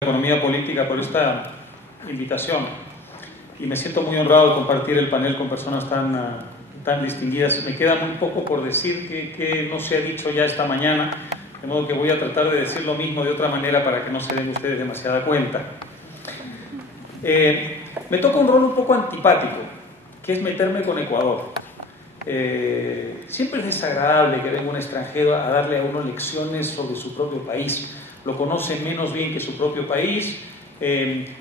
Economía Política por esta invitación y me siento muy honrado de compartir el panel con personas tan distinguidas. Me queda muy poco por decir que no se ha dicho ya esta mañana, de modo que voy a tratar de decir lo mismo de otra manera para que no se den ustedes demasiada cuenta. Me toca un rol un poco antipático, que es meterme con Ecuador. Siempre es desagradable que venga un extranjero a darle a uno lecciones sobre su propio país. Lo conocen menos bien que su propio país,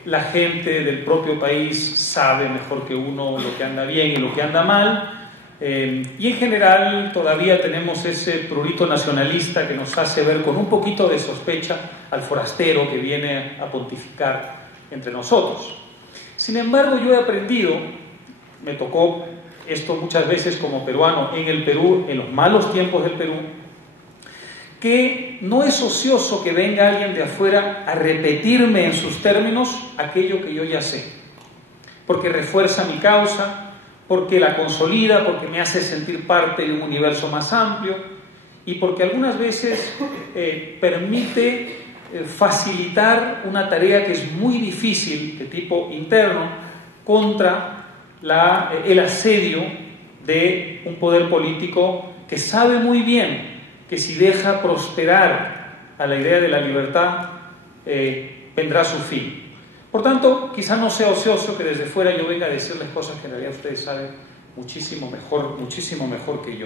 la gente del propio país sabe mejor que uno lo que anda bien y lo que anda mal, y en general todavía tenemos ese prurito nacionalista que nos hace ver con un poquito de sospecha al forastero que viene a pontificar entre nosotros. Sin embargo, yo he aprendido, me tocó esto muchas veces como peruano en el Perú, en los malos tiempos del Perú, que no es ocioso que venga alguien de afuera a repetirme en sus términos aquello que yo ya sé, porque refuerza mi causa, porque la consolida, porque me hace sentir parte de un universo más amplio y porque algunas veces permite facilitar una tarea que es muy difícil de tipo interno contra el asedio de un poder político que sabe muy bien que si deja prosperar a la idea de la libertad, vendrá su fin. Por tanto, quizá no sea ocioso que desde fuera yo venga a decirles cosas que en realidad ustedes saben muchísimo mejor que yo.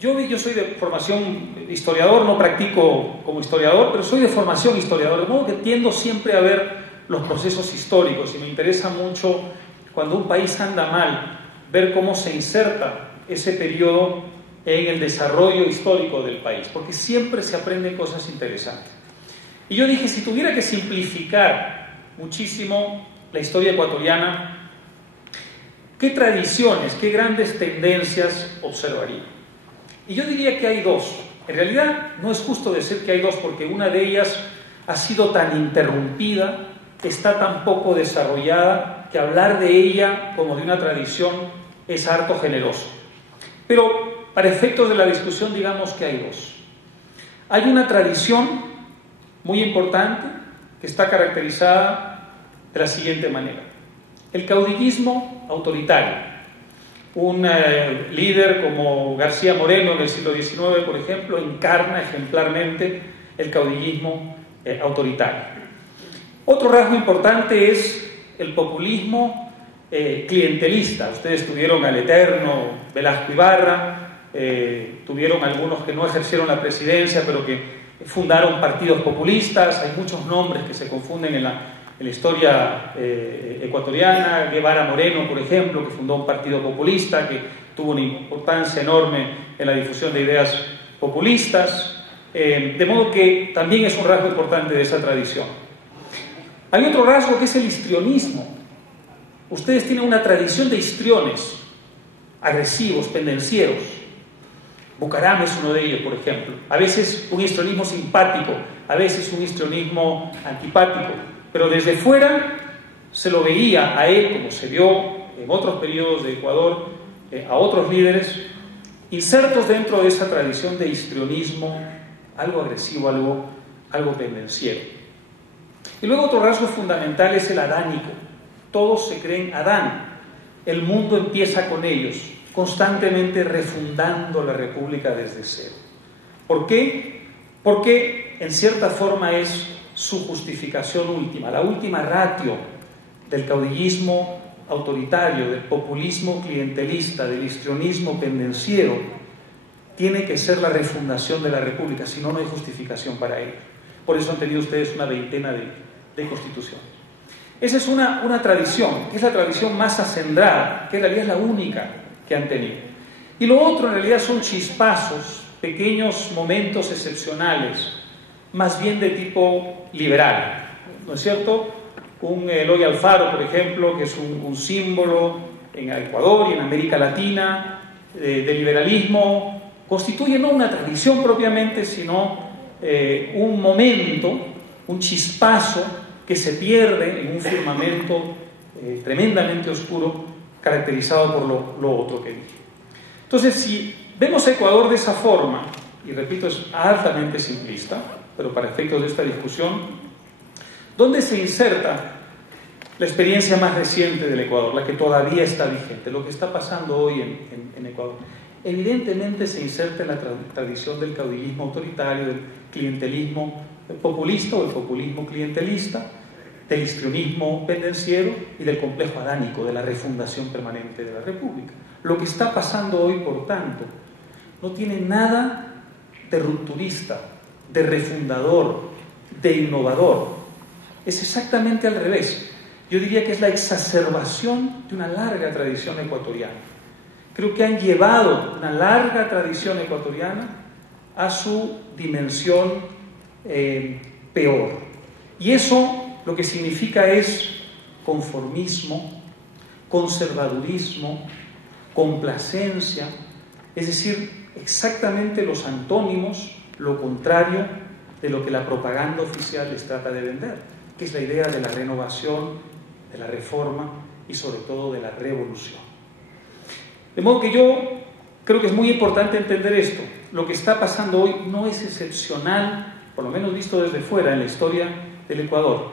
Yo soy de formación historiador, no practico como historiador, pero soy de formación historiador, de modo que tiendo siempre a ver los procesos históricos y me interesa mucho cuando un país anda mal, ver cómo se inserta ese periodo en el desarrollo histórico del país, porque siempre se aprenden cosas interesantes. Y yo dije, si tuviera que simplificar muchísimo la historia ecuatoriana, ¿qué tradiciones, qué grandes tendencias observaría? Y yo diría que hay dos. En realidad no es justo decir que hay dos, porque una de ellas ha sido tan interrumpida, está tan poco desarrollada, que hablar de ella como de una tradición es harto generoso. Pero para efectos de la discusión, digamos que hay dos. Hay una tradición muy importante que está caracterizada de la siguiente manera. El caudillismo autoritario. Un líder como García Moreno en el siglo XIX, por ejemplo, encarna ejemplarmente el caudillismo autoritario. Otro rasgo importante es el populismo clientelista. Ustedes tuvieron al eterno Velasco Ibarra, tuvieron algunos que no ejercieron la presidencia, pero que fundaron partidos populistas. Hay muchos nombres que se confunden en la historia ecuatoriana. Guevara Moreno, por ejemplo, que fundó un partido populista, que tuvo una importancia enorme en la difusión de ideas populistas. De modo que también es un rasgo importante de esa tradición. Hay otro rasgo que es el histrionismo. Ustedes tienen una tradición de histriones agresivos, pendencieros. Bucaram es uno de ellos, por ejemplo. A veces un histrionismo simpático, a veces un histrionismo antipático, pero desde fuera se lo veía a él, como se vio en otros periodos de Ecuador, a otros líderes, insertos dentro de esa tradición de histrionismo, algo agresivo, algo pendenciero. Y luego otro rasgo fundamental es el adánico. Todos se creen Adán. El mundo empieza con ellos, constantemente refundando la república desde cero. ¿Por qué? Porque en cierta forma es su justificación última, la última ratio del caudillismo autoritario, del populismo clientelista, del histrionismo pendenciero, tiene que ser la refundación de la república, si no, no hay justificación para ello. Por eso han tenido ustedes una veintena de constituciones. Esa es una tradición, que es la tradición más acendrada, que en realidad es la única que han tenido. Y lo otro en realidad son chispazos, pequeños momentos excepcionales, más bien de tipo liberal, ¿no es cierto? Un Eloy Alfaro, por ejemplo, que es un símbolo en Ecuador y en América Latina de liberalismo, constituye no una tradición propiamente, sino un momento, un chispazo que se pierde en un firmamento tremendamente oscuro, caracterizado por lo otro que dije. Entonces, si vemos a Ecuador de esa forma, y repito, es altamente simplista, pero para efectos de esta discusión, ¿dónde se inserta la experiencia más reciente del Ecuador, la que todavía está vigente, lo que está pasando hoy en Ecuador? Evidentemente se inserta en la tradición del caudillismo autoritario, del clientelismo populista o el populismo clientelista, del histrionismo pendenciero y del complejo adánico de la refundación permanente de la República. Lo que está pasando hoy, por tanto, no tiene nada de rupturista, de refundador, de innovador. Es exactamente al revés. Yo diría que es la exacerbación de una larga tradición ecuatoriana. Creo que han llevado una larga tradición ecuatoriana a su dimensión peor. Y eso lo que significa es conformismo, conservadurismo, complacencia, es decir, exactamente los antónimos, lo contrario de lo que la propaganda oficial les trata de vender, que es la idea de la renovación, de la reforma y sobre todo de la revolución. De modo que yo creo que es muy importante entender esto. Lo que está pasando hoy no es excepcional, por lo menos visto desde fuera en la historia del Ecuador.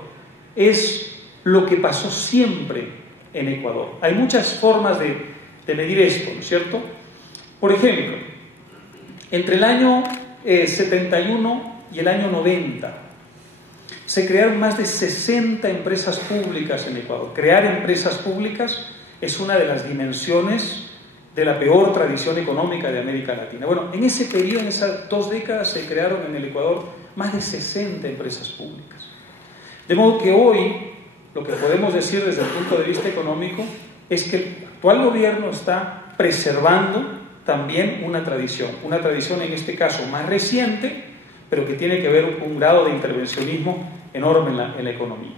Es lo que pasó siempre en Ecuador. Hay muchas formas de medir esto, ¿no es cierto? Por ejemplo, entre el año 71 y el año 90 se crearon más de 60 empresas públicas en Ecuador. Crear empresas públicas es una de las dimensiones de la peor tradición económica de América Latina. Bueno, en ese periodo, en esas 2 décadas, se crearon en el Ecuador más de 60 empresas públicas. De modo que hoy, lo que podemos decir desde el punto de vista económico es que el actual gobierno está preservando también una tradición en este caso más reciente, pero que tiene que ver con un grado de intervencionismo enorme en la economía.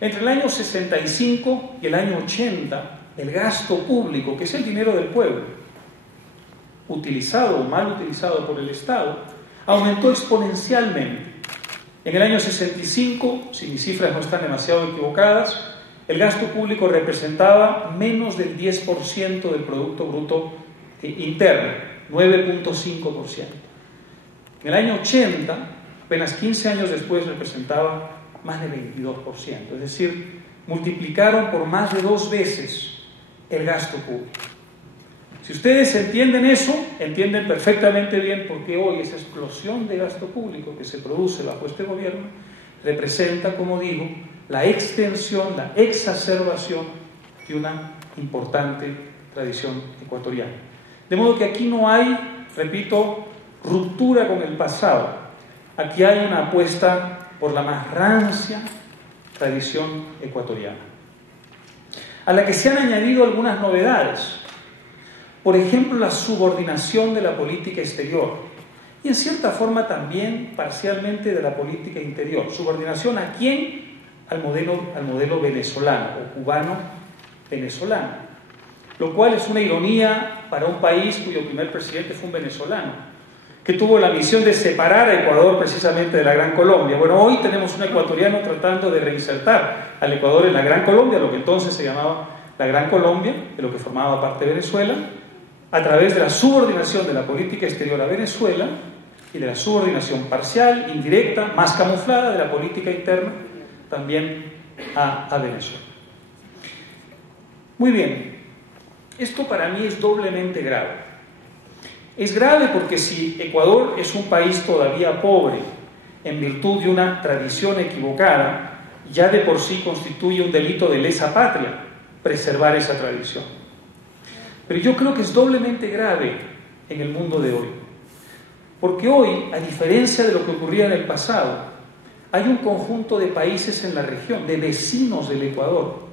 Entre el año 65 y el año 80, el gasto público, que es el dinero del pueblo, utilizado o mal utilizado por el Estado, aumentó exponencialmente. En el año 65, si mis cifras no están demasiado equivocadas, el gasto público representaba menos del 10% del Producto Bruto Interno, 9.5%. En el año 80, apenas 15 años después, representaba más del 22%. Es decir, multiplicaron por más de 2 veces el gasto público. Si ustedes entienden eso, entienden perfectamente bien por qué hoy esa explosión de gasto público que se produce bajo este gobierno representa, como digo, la extensión, la exacerbación de una importante tradición ecuatoriana. De modo que aquí no hay, repito, ruptura con el pasado. Aquí hay una apuesta por la más rancia tradición ecuatoriana, a la que se han añadido algunas novedades. Por ejemplo, la subordinación de la política exterior y, en cierta forma, también parcialmente de la política interior. ¿Subordinación a quién? Al modelo venezolano o cubano-venezolano, lo cual es una ironía para un país cuyo primer presidente fue un venezolano, que tuvo la misión de separar a Ecuador precisamente de la Gran Colombia. Bueno, hoy tenemos un ecuatoriano tratando de reinsertar al Ecuador en la Gran Colombia, lo que entonces se llamaba la Gran Colombia, de lo que formaba parte de Venezuela, a través de la subordinación de la política exterior a Venezuela y de la subordinación parcial, indirecta, más camuflada de la política interna también a Venezuela. Muy bien, esto para mí es doblemente grave. Es grave porque si Ecuador es un país todavía pobre en virtud de una tradición equivocada, ya de por sí constituye un delito de lesa patria preservar esa tradición. Pero yo creo que es doblemente grave en el mundo de hoy, porque hoy, a diferencia de lo que ocurría en el pasado, hay un conjunto de países en la región, de vecinos del Ecuador,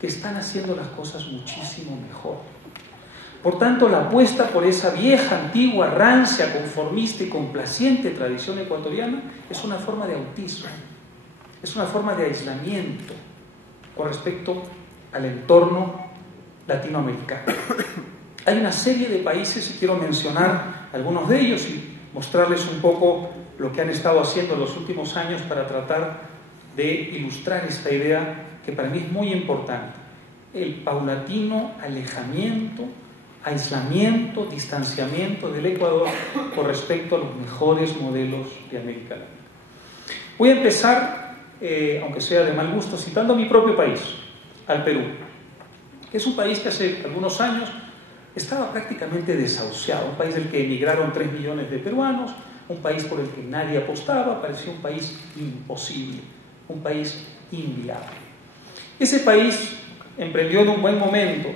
que están haciendo las cosas muchísimo mejor. Por tanto, la apuesta por esa vieja, antigua, rancia, conformista y complaciente tradición ecuatoriana es una forma de autismo, es una forma de aislamiento con respecto al entorno latinoamericano. Hay una serie de países, y quiero mencionar algunos de ellos y mostrarles un poco lo que han estado haciendo en los últimos años para tratar de ilustrar esta idea que para mí es muy importante: el paulatino alejamiento, aislamiento, distanciamiento del Ecuador con respecto a los mejores modelos de América Latina. Voy a empezar, aunque sea de mal gusto, citando a mi propio país, al Perú, que es un país que hace algunos años estaba prácticamente desahuciado, un país del que emigraron 3 millones de peruanos, un país por el que nadie apostaba, parecía un país imposible, un país inviable. Ese país emprendió en un buen momento,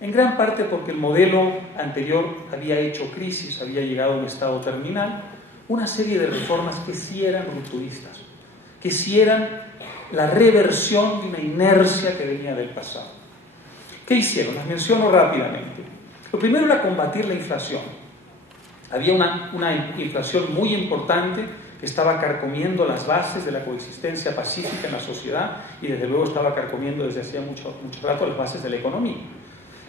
en gran parte porque el modelo anterior había hecho crisis, había llegado a un estado terminal, una serie de reformas que sí eran rupturistas, que sí eran la reversión de una inercia que venía del pasado. ¿Qué hicieron? Las menciono rápidamente. Lo primero era combatir la inflación. Había una inflación muy importante que estaba carcomiendo las bases de la coexistencia pacífica en la sociedad y desde luego estaba carcomiendo desde hacía mucho rato las bases de la economía.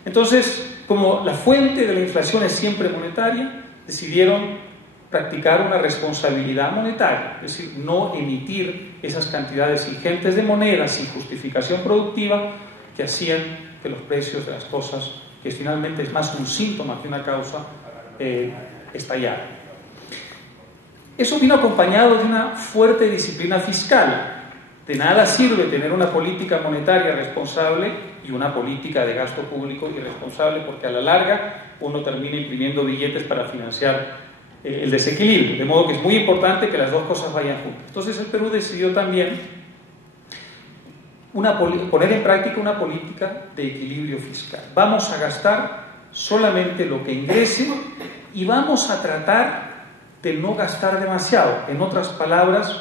Entonces, como la fuente de la inflación es siempre monetaria, decidieron practicar una responsabilidad monetaria, es decir, no emitir esas cantidades ingentes de moneda sin justificación productiva que hacían que los precios de las cosas, que finalmente es más un síntoma que una causa, estallaran. Eso vino acompañado de una fuerte disciplina fiscal. De nada sirve tener una política monetaria responsable y una política de gasto público irresponsable, porque a la larga uno termina imprimiendo billetes para financiar el desequilibrio, de modo que es muy importante que las dos cosas vayan juntas. Entonces el Perú decidió también poner en práctica una política de equilibrio fiscal. Vamos a gastar solamente lo que ingrese y vamos a tratar de no gastar demasiado. En otras palabras,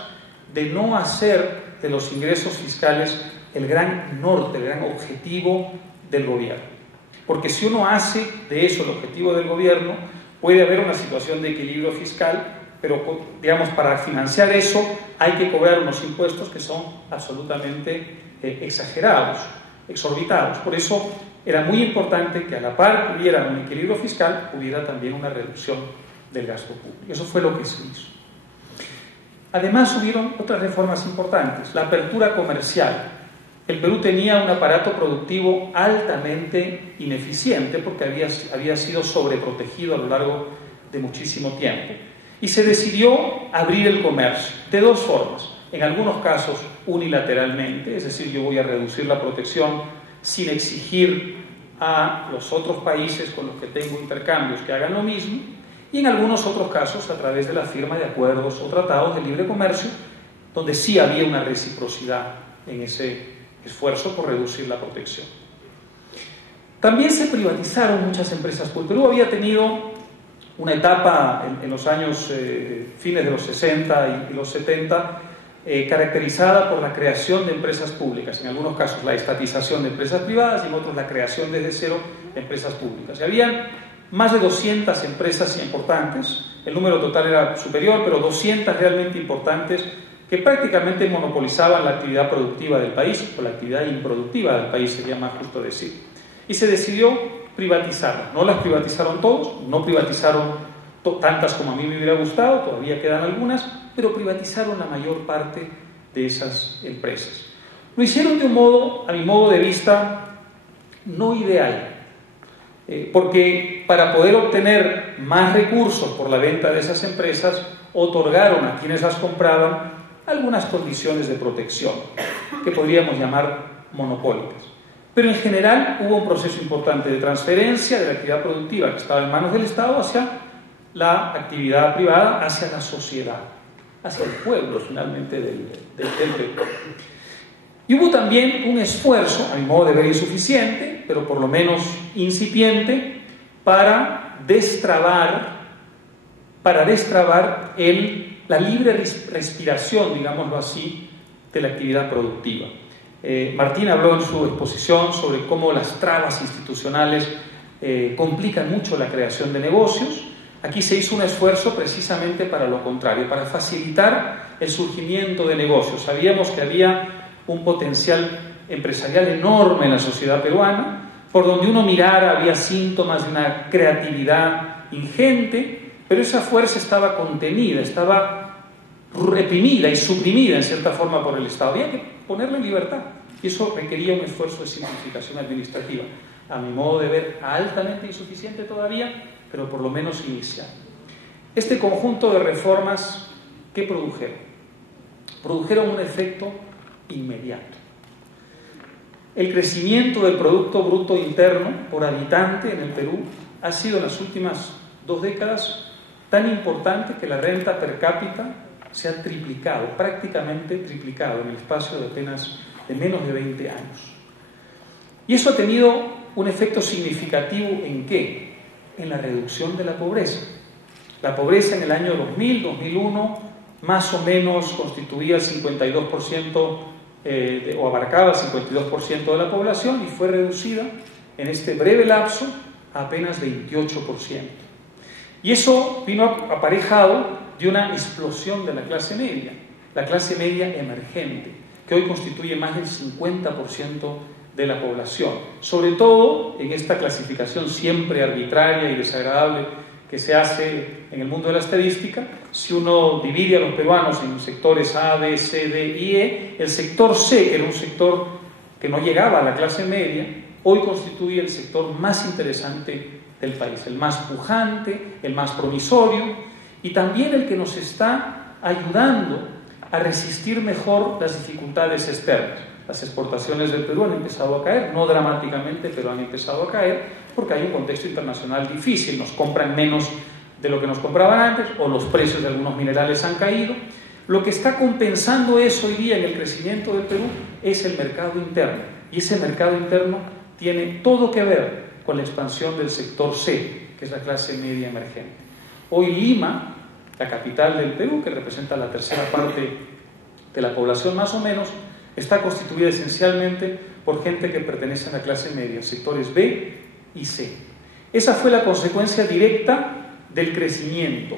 de no hacer de los ingresos fiscales el gran norte, el gran objetivo del gobierno. Porque si uno hace de eso el objetivo del gobierno, puede haber una situación de equilibrio fiscal, pero digamos, para financiar eso hay que cobrar unos impuestos que son absolutamente exagerados, exorbitados. Por eso era muy importante que a la par que hubiera un equilibrio fiscal, hubiera también una reducción del gasto público. Eso fue lo que se hizo. Además, hubieron otras reformas importantes. La apertura comercial. El Perú tenía un aparato productivo altamente ineficiente porque había sido sobreprotegido a lo largo de muchísimo tiempo. Y se decidió abrir el comercio de dos formas. En algunos casos unilateralmente, es decir, yo voy a reducir la protección sin exigir a los otros países con los que tengo intercambios que hagan lo mismo, y en algunos otros casos a través de la firma de acuerdos o tratados de libre comercio, donde sí había una reciprocidad en ese esfuerzo por reducir la protección. También se privatizaron muchas empresas, porque Perú había tenido una etapa en los años fines de los 60 y los 70 caracterizada por la creación de empresas públicas, en algunos casos la estatización de empresas privadas y en otros la creación desde cero de empresas públicas. Y había más de 200 empresas importantes, el número total era superior, pero 200 realmente importantes que prácticamente monopolizaban la actividad productiva del país, o la actividad improductiva del país sería más justo decir. Y se decidió privatizarlas. No las privatizaron todos, no privatizaron tantas como a mí me hubiera gustado, todavía quedan algunas, pero privatizaron la mayor parte de esas empresas. Lo hicieron de un modo, a mi modo de vista, no ideal, porque para poder obtener más recursos por la venta de esas empresas, otorgaron a quienes las compraban algunas condiciones de protección, que podríamos llamar monopólicas. Pero en general hubo un proceso importante de transferencia de la actividad productiva que estaba en manos del Estado hacia la actividad privada, hacia la sociedad, hacia el pueblo finalmente del Perú. Y hubo también un esfuerzo, a mi modo de ver insuficiente, pero por lo menos incipiente, para destrabar la libre respiración, digámoslo así, de la actividad productiva. Martín habló en su exposición sobre cómo las trabas institucionales complican mucho la creación de negocios. Aquí se hizo un esfuerzo precisamente para lo contrario, para facilitar el surgimiento de negocios. Sabíamos que había un potencial empresarial enorme en la sociedad peruana, por donde uno mirara había síntomas de una creatividad ingente, pero esa fuerza estaba contenida, estaba reprimida y suprimida en cierta forma por el Estado. Había que ponerla en libertad y eso requería un esfuerzo de simplificación administrativa. A mi modo de ver, altamente insuficiente todavía, pero por lo menos inicial. Este conjunto de reformas, ¿qué produjeron? produjeron un efecto inmediato. El crecimiento del Producto Bruto Interno por habitante en el Perú ha sido en las últimas 2 décadas tan importante que la renta per cápita se ha triplicado, prácticamente triplicado en el espacio de menos de 20 años. Y eso ha tenido un efecto significativo ¿en qué? En la reducción de la pobreza. La pobreza en el año 2000, 2001, más o menos constituía el 52% o abarcaba el 52% de la población y fue reducida en este breve lapso a apenas 28%. Y eso vino aparejado de una explosión de la clase media emergente, que hoy constituye más del 50% de la población, sobre todo en esta clasificación siempre arbitraria y desagradable que se hace en el mundo de la estadística. Si uno divide a los peruanos en sectores A, B, C, D y E, el sector C, que era un sector que no llegaba a la clase media, hoy constituye el sector más interesante del país, el más pujante, el más promisorio y también el que nos está ayudando a resistir mejor las dificultades externas. Las exportaciones del Perú han empezado a caer, no dramáticamente, pero han empezado a caer porque hay un contexto internacional difícil, nos compran menos de lo que nos compraban antes o los precios de algunos minerales han caído. Lo que está compensando eso hoy día en el crecimiento del Perú es el mercado interno, y ese mercado interno tiene todo que ver con la expansión del sector C, que es la clase media emergente. Hoy Lima, la capital del Perú, que representa la tercera parte de la población más o menos, está constituida esencialmente por gente que pertenece a la clase media, sectores B y C. Esa fue la consecuencia directa del crecimiento.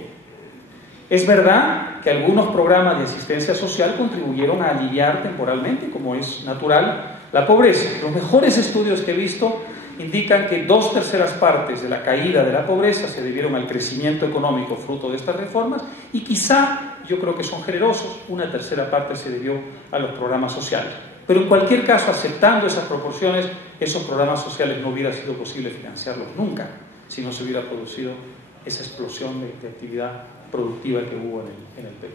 Es verdad que algunos programas de asistencia social contribuyeron a aliviar temporalmente, como es natural, la pobreza. Los mejores estudios que he visto indican que 2/3 partes de la caída de la pobreza se debieron al crecimiento económico fruto de estas reformas y quizá, yo creo que son generosos, 1/3 parte se debió a los programas sociales. Pero en cualquier caso, aceptando esas proporciones, esos programas sociales no hubiera sido posible financiarlos nunca si no se hubiera producido esa explosión de actividad productiva que hubo en el Perú.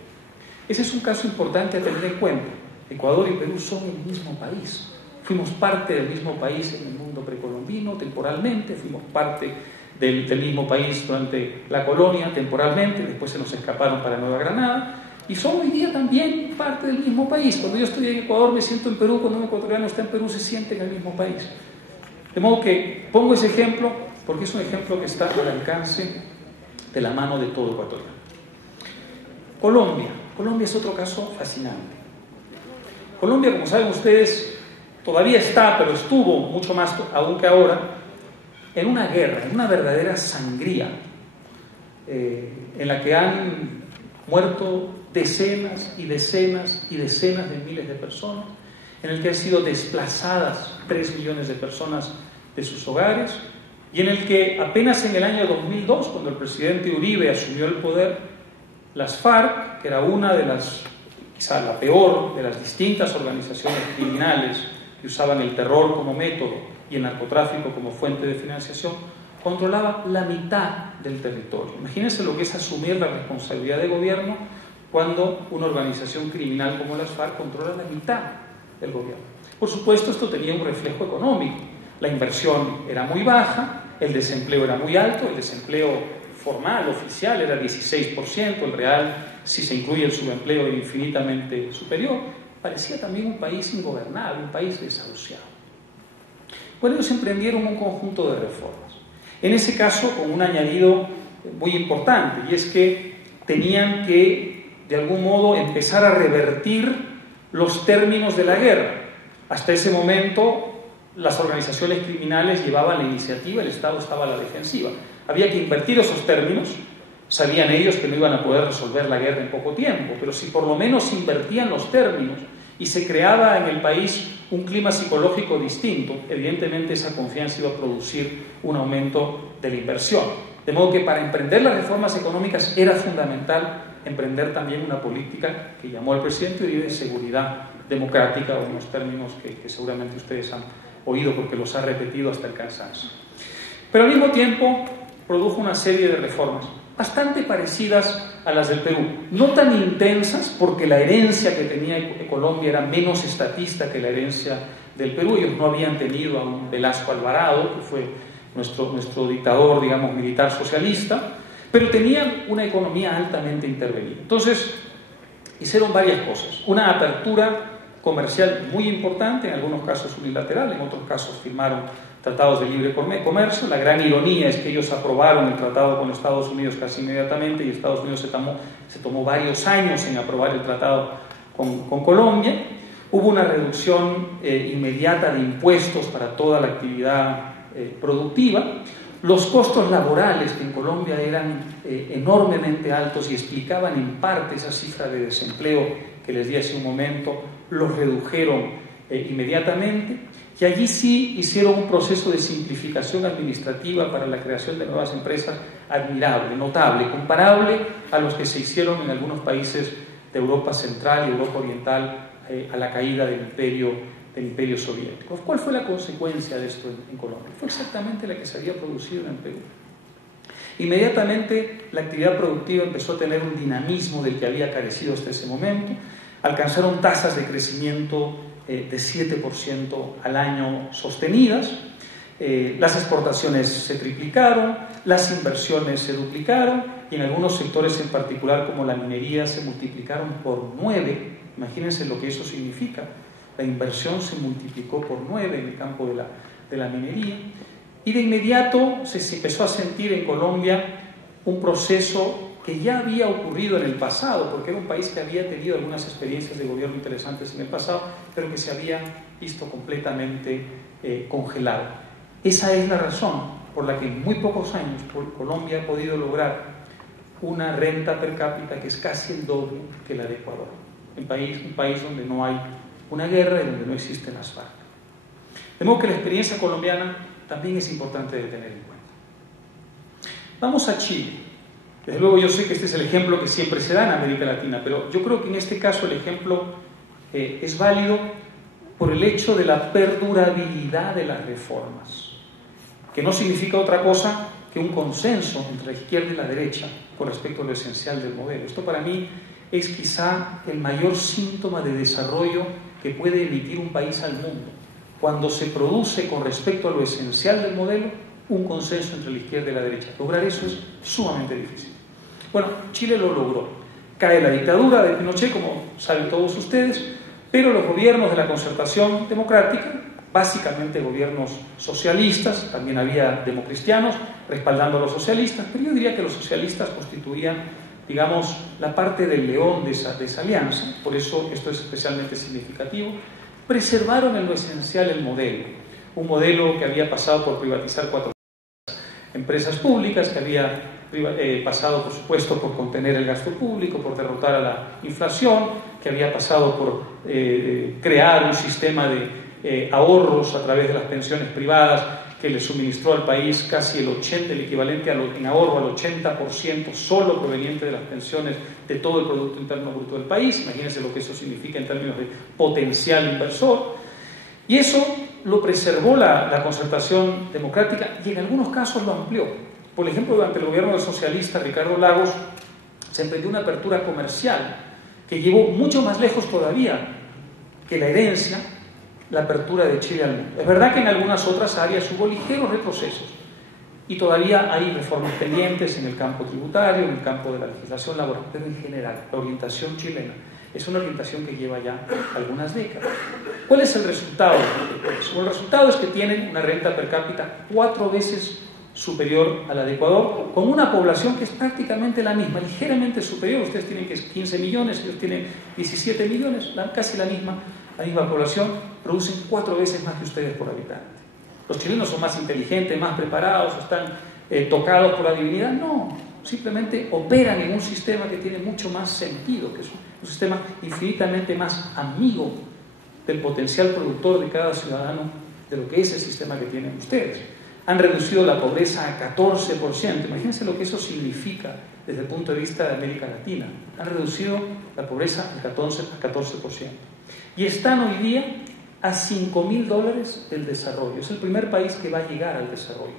Ese es un caso importante a tener en cuenta. Ecuador y Perú son el mismo país. Fuimos parte del mismo país en el mundo precolombino temporalmente, fuimos parte del mismo país durante la colonia temporalmente, después se nos escaparon para Nueva Granada y son hoy día también parte del mismo país. Cuando yo estoy en Ecuador me siento en Perú, cuando un ecuatoriano está en Perú se siente en el mismo país. De modo que pongo ese ejemplo porque es un ejemplo que está al alcance de la mano de todo ecuatoriano. Colombia es otro caso fascinante. Colombia, como saben ustedes, todavía está, pero estuvo mucho más aún que ahora, en una guerra, en una verdadera sangría, en la que han muerto decenas y decenas y decenas de miles de personas, en el que han sido desplazadas 3 millones de personas de sus hogares, y en el que apenas en el año 2002, cuando el presidente Uribe asumió el poder, las FARC, que era una de las, quizá la peor de las distintas organizaciones criminales que usaban el terror como método y el narcotráfico como fuente de financiación, controlaba la mitad del territorio. Imagínense lo que es asumir la responsabilidad de gobierno cuando una organización criminal como las FARC controla la mitad del gobierno. Por supuesto, esto tenía un reflejo económico. La inversión era muy baja, el desempleo era muy alto, el desempleo formal, oficial, era 16%, el real, si se incluye el subempleo, era infinitamente superior. Parecía también un país ingobernable, un país desahuciado. Bueno, ellos emprendieron un conjunto de reformas. En ese caso, con un añadido muy importante, y es que tenían que, de algún modo, empezar a revertir los términos de la guerra. Hasta ese momento, las organizaciones criminales llevaban la iniciativa, el Estado estaba a la defensiva. Había que invertir esos términos. Sabían ellos que no iban a poder resolver la guerra en poco tiempo, pero si por lo menos invertían los términos y se creaba en el país un clima psicológico distinto, evidentemente esa confianza iba a producir un aumento de la inversión. De modo que para emprender las reformas económicas era fundamental emprender también una política que llamó al presidente Uribe de seguridad democrática, o unos términos que seguramente ustedes han oído porque los ha repetido hasta el cansancio. Pero al mismo tiempo produjo una serie de reformas bastante parecidas a las del Perú, no tan intensas porque la herencia que tenía Colombia era menos estatista que la herencia del Perú. Ellos no habían tenido a un Velasco Alvarado, que fue nuestro dictador, digamos, militar socialista, pero tenían una economía altamente intervenida. Entonces, hicieron varias cosas. Una apertura comercial muy importante, en algunos casos unilateral, en otros casos firmaron tratados de libre comercio. La gran ironía es que ellos aprobaron el tratado con Estados Unidos casi inmediatamente y Estados Unidos se tomó varios años en aprobar el tratado con Colombia. Hubo una reducción inmediata de impuestos para toda la actividad productiva. Los costos laborales, que en Colombia eran enormemente altos y explicaban en parte esa cifra de desempleo que les di hace un momento, los redujeron inmediatamente. Y allí sí hicieron un proceso de simplificación administrativa para la creación de nuevas empresas admirable, notable, comparable a los que se hicieron en algunos países de Europa Central y Europa Oriental a la caída del imperio soviético. ¿Cuál fue la consecuencia de esto en Colombia? Fue exactamente la que se había producido en el Perú. Inmediatamente la actividad productiva empezó a tener un dinamismo del que había carecido hasta ese momento. Alcanzaron tasas de crecimiento de 7% al año sostenidas, las exportaciones se triplicaron, las inversiones se duplicaron y en algunos sectores en particular como la minería se multiplicaron por 9. Imagínense lo que eso significa. La inversión se multiplicó por 9 en el campo de la minería y de inmediato se empezó a sentir en Colombia un proceso que ya había ocurrido en el pasado, porque era un país que había tenido algunas experiencias de gobierno interesantes en el pasado, pero que se había visto completamente congelado. Esa es la razón por la que en muy pocos años Colombia ha podido lograr una renta per cápita que es casi el doble que la de Ecuador, un país donde no hay una guerra y donde no existen las FARC. De modo que la experiencia colombiana también es importante de tener en cuenta. Vamos a Chile. Desde luego yo sé que este es el ejemplo que siempre se da en América Latina, pero yo creo que en este caso el ejemplo es válido por el hecho de la perdurabilidad de las reformas, que no significa otra cosa que un consenso entre la izquierda y la derecha con respecto a lo esencial del modelo. Esto para mí es quizá el mayor síntoma de desarrollo que puede emitir un país al mundo, cuando se produce con respecto a lo esencial del modelo un consenso entre la izquierda y la derecha. Lograr eso es sumamente difícil. Bueno, Chile lo logró. Cae la dictadura de Pinochet, como saben todos ustedes, pero los gobiernos de la concertación democrática, básicamente gobiernos socialistas, también había democristianos respaldando a los socialistas, pero yo diría que los socialistas constituían, digamos, la parte del león de esa alianza, por eso esto es especialmente significativo. Preservaron en lo esencial el modelo, un modelo que había pasado por privatizar 4 empresas públicas, que había pasado, por supuesto, por contener el gasto público, por derrotar a la inflación, que había pasado por crear un sistema de ahorros a través de las pensiones privadas que le suministró al país casi el equivalente en ahorro al 80% solo proveniente de las pensiones de todo el Producto Interno Bruto del país. Imagínense lo que eso significa en términos de potencial inversor. Y eso lo preservó la concertación democrática y en algunos casos lo amplió. Por ejemplo, durante el gobierno del socialista Ricardo Lagos se emprendió una apertura comercial que llevó mucho más lejos todavía que la herencia, la apertura de Chile al mundo. Es verdad que en algunas otras áreas hubo ligeros retrocesos y todavía hay reformas pendientes en el campo tributario, en el campo de la legislación laboral, pero en general la orientación chilena es una orientación que lleva ya algunas décadas. ¿Cuál es el resultado? El resultado es que tienen una renta per cápita 4 veces superior a la de Ecuador, con una población que es prácticamente la misma, ligeramente superior. Ustedes tienen que 15 millones, ellos tienen 17 millones, casi la misma población, producen 4 veces más que ustedes por habitante. ¿Los chilenos son más inteligentes, más preparados, están tocados por la divinidad? No, simplemente operan en un sistema que tiene mucho más sentido, que es un sistema infinitamente más amigo del potencial productor de cada ciudadano de lo que es el sistema que tienen ustedes. Han reducido la pobreza a 14%. Imagínense lo que eso significa desde el punto de vista de América Latina. Han reducido la pobreza a 14%. Y están hoy día a $5.000 del desarrollo. Es el primer país que va a llegar al desarrollo.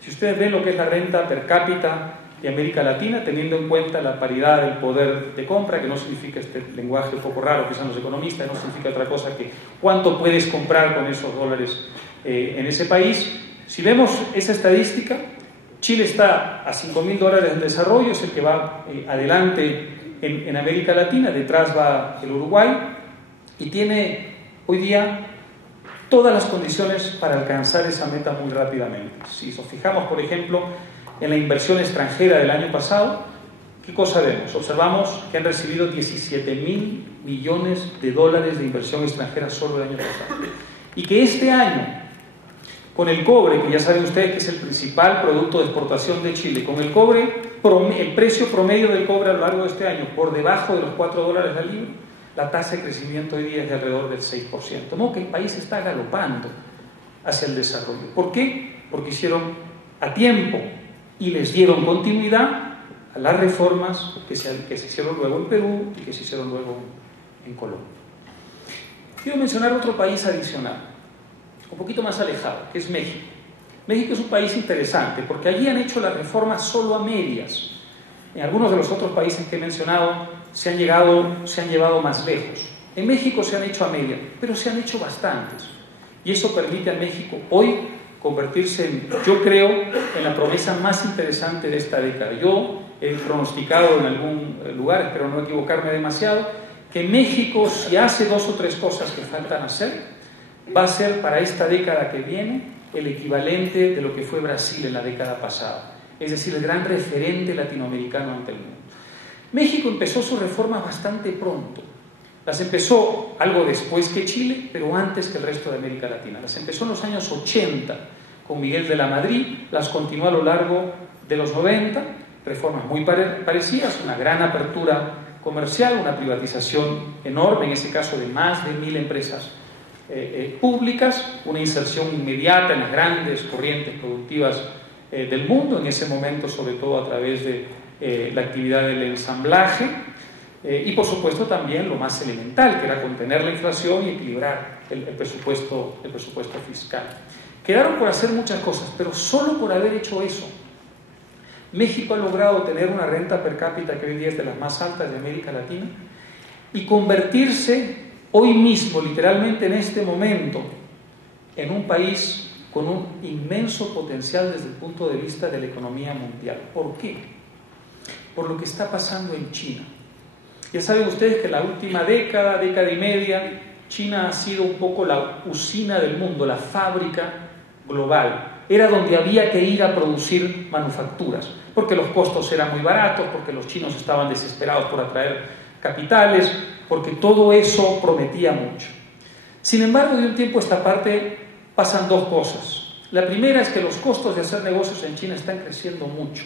Si ustedes ven lo que es la renta per cápita y América Latina, teniendo en cuenta la paridad del poder de compra, que no significa este lenguaje un poco raro que usan los economistas, no significa otra cosa que cuánto puedes comprar con esos dólares en ese país. Si vemos esa estadística, Chile está a $5.000 en desarrollo, es el que va adelante en América Latina, detrás va el Uruguay, y tiene hoy día todas las condiciones para alcanzar esa meta muy rápidamente. Si nos fijamos, por ejemplo, en la inversión extranjera del año pasado, ¿qué cosa vemos? Observamos que han recibido $17.000 millones de inversión extranjera solo el año pasado. Y que este año, con el cobre, que ya saben ustedes que es el principal producto de exportación de Chile, con el cobre, el precio promedio del cobre a lo largo de este año por debajo de los $4 al libra, la tasa de crecimiento hoy día es de alrededor del 6%. De modo que el país está galopando hacia el desarrollo. ¿Por qué? Porque hicieron a tiempo y les dieron continuidad a las reformas que se hicieron luego en Perú y que se hicieron luego en Colombia. Quiero mencionar otro país adicional, un poquito más alejado, que es México. México es un país interesante porque allí han hecho las reformas solo a medias. En algunos de los otros países que he mencionado se han llevado más lejos. En México se han hecho a medias, pero se han hecho bastantes. Y eso permite a México hoy convertirse en, yo creo, en la promesa más interesante de esta década. Yo he pronosticado en algún lugar, espero no equivocarme demasiado, que México, si hace 2 o 3 cosas que faltan hacer, va a ser para esta década que viene el equivalente de lo que fue Brasil en la década pasada, es decir, el gran referente latinoamericano ante el mundo. México empezó sus reformas bastante pronto. Las empezó algo después que Chile, pero antes que el resto de América Latina. Las empezó en los años 80 con Miguel de la Madrid, las continuó a lo largo de los 90, reformas muy parecidas, una gran apertura comercial, una privatización enorme, en ese caso de más de 1.000 empresas públicas, una inserción inmediata en las grandes corrientes productivas del mundo, en ese momento sobre todo a través de la actividad del ensamblaje, y por supuesto también lo más elemental, que era contener la inflación y equilibrar el presupuesto fiscal. Quedaron por hacer muchas cosas, pero solo por haber hecho eso, México ha logrado tener una renta per cápita que hoy día es de las más altas de América Latina y convertirse hoy mismo, literalmente en este momento, en un país con un inmenso potencial desde el punto de vista de la economía mundial. ¿Por qué? Por lo que está pasando en China. Ya saben ustedes que en la última década y media, China ha sido un poco la usina del mundo, la fábrica global. Era donde había que ir a producir manufacturas, porque los costos eran muy baratos, porque los chinos estaban desesperados por atraer capitales, porque todo eso prometía mucho. Sin embargo, de un tiempo a esta parte pasan 2 cosas. La primera es que los costos de hacer negocios en China están creciendo mucho.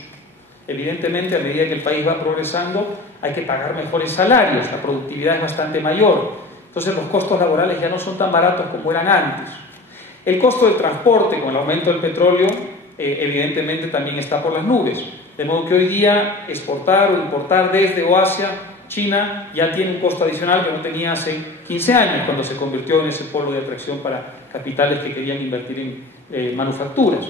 Evidentemente, a medida que el país va progresando, hay que pagar mejores salarios, la productividad es bastante mayor. Entonces, los costos laborales ya no son tan baratos como eran antes. El costo del transporte, con el aumento del petróleo, evidentemente también está por las nubes. De modo que hoy día exportar o importar desde o hacia China ya tiene un costo adicional que no tenía hace 15 años, cuando se convirtió en ese polo de atracción para capitales que querían invertir en manufacturas.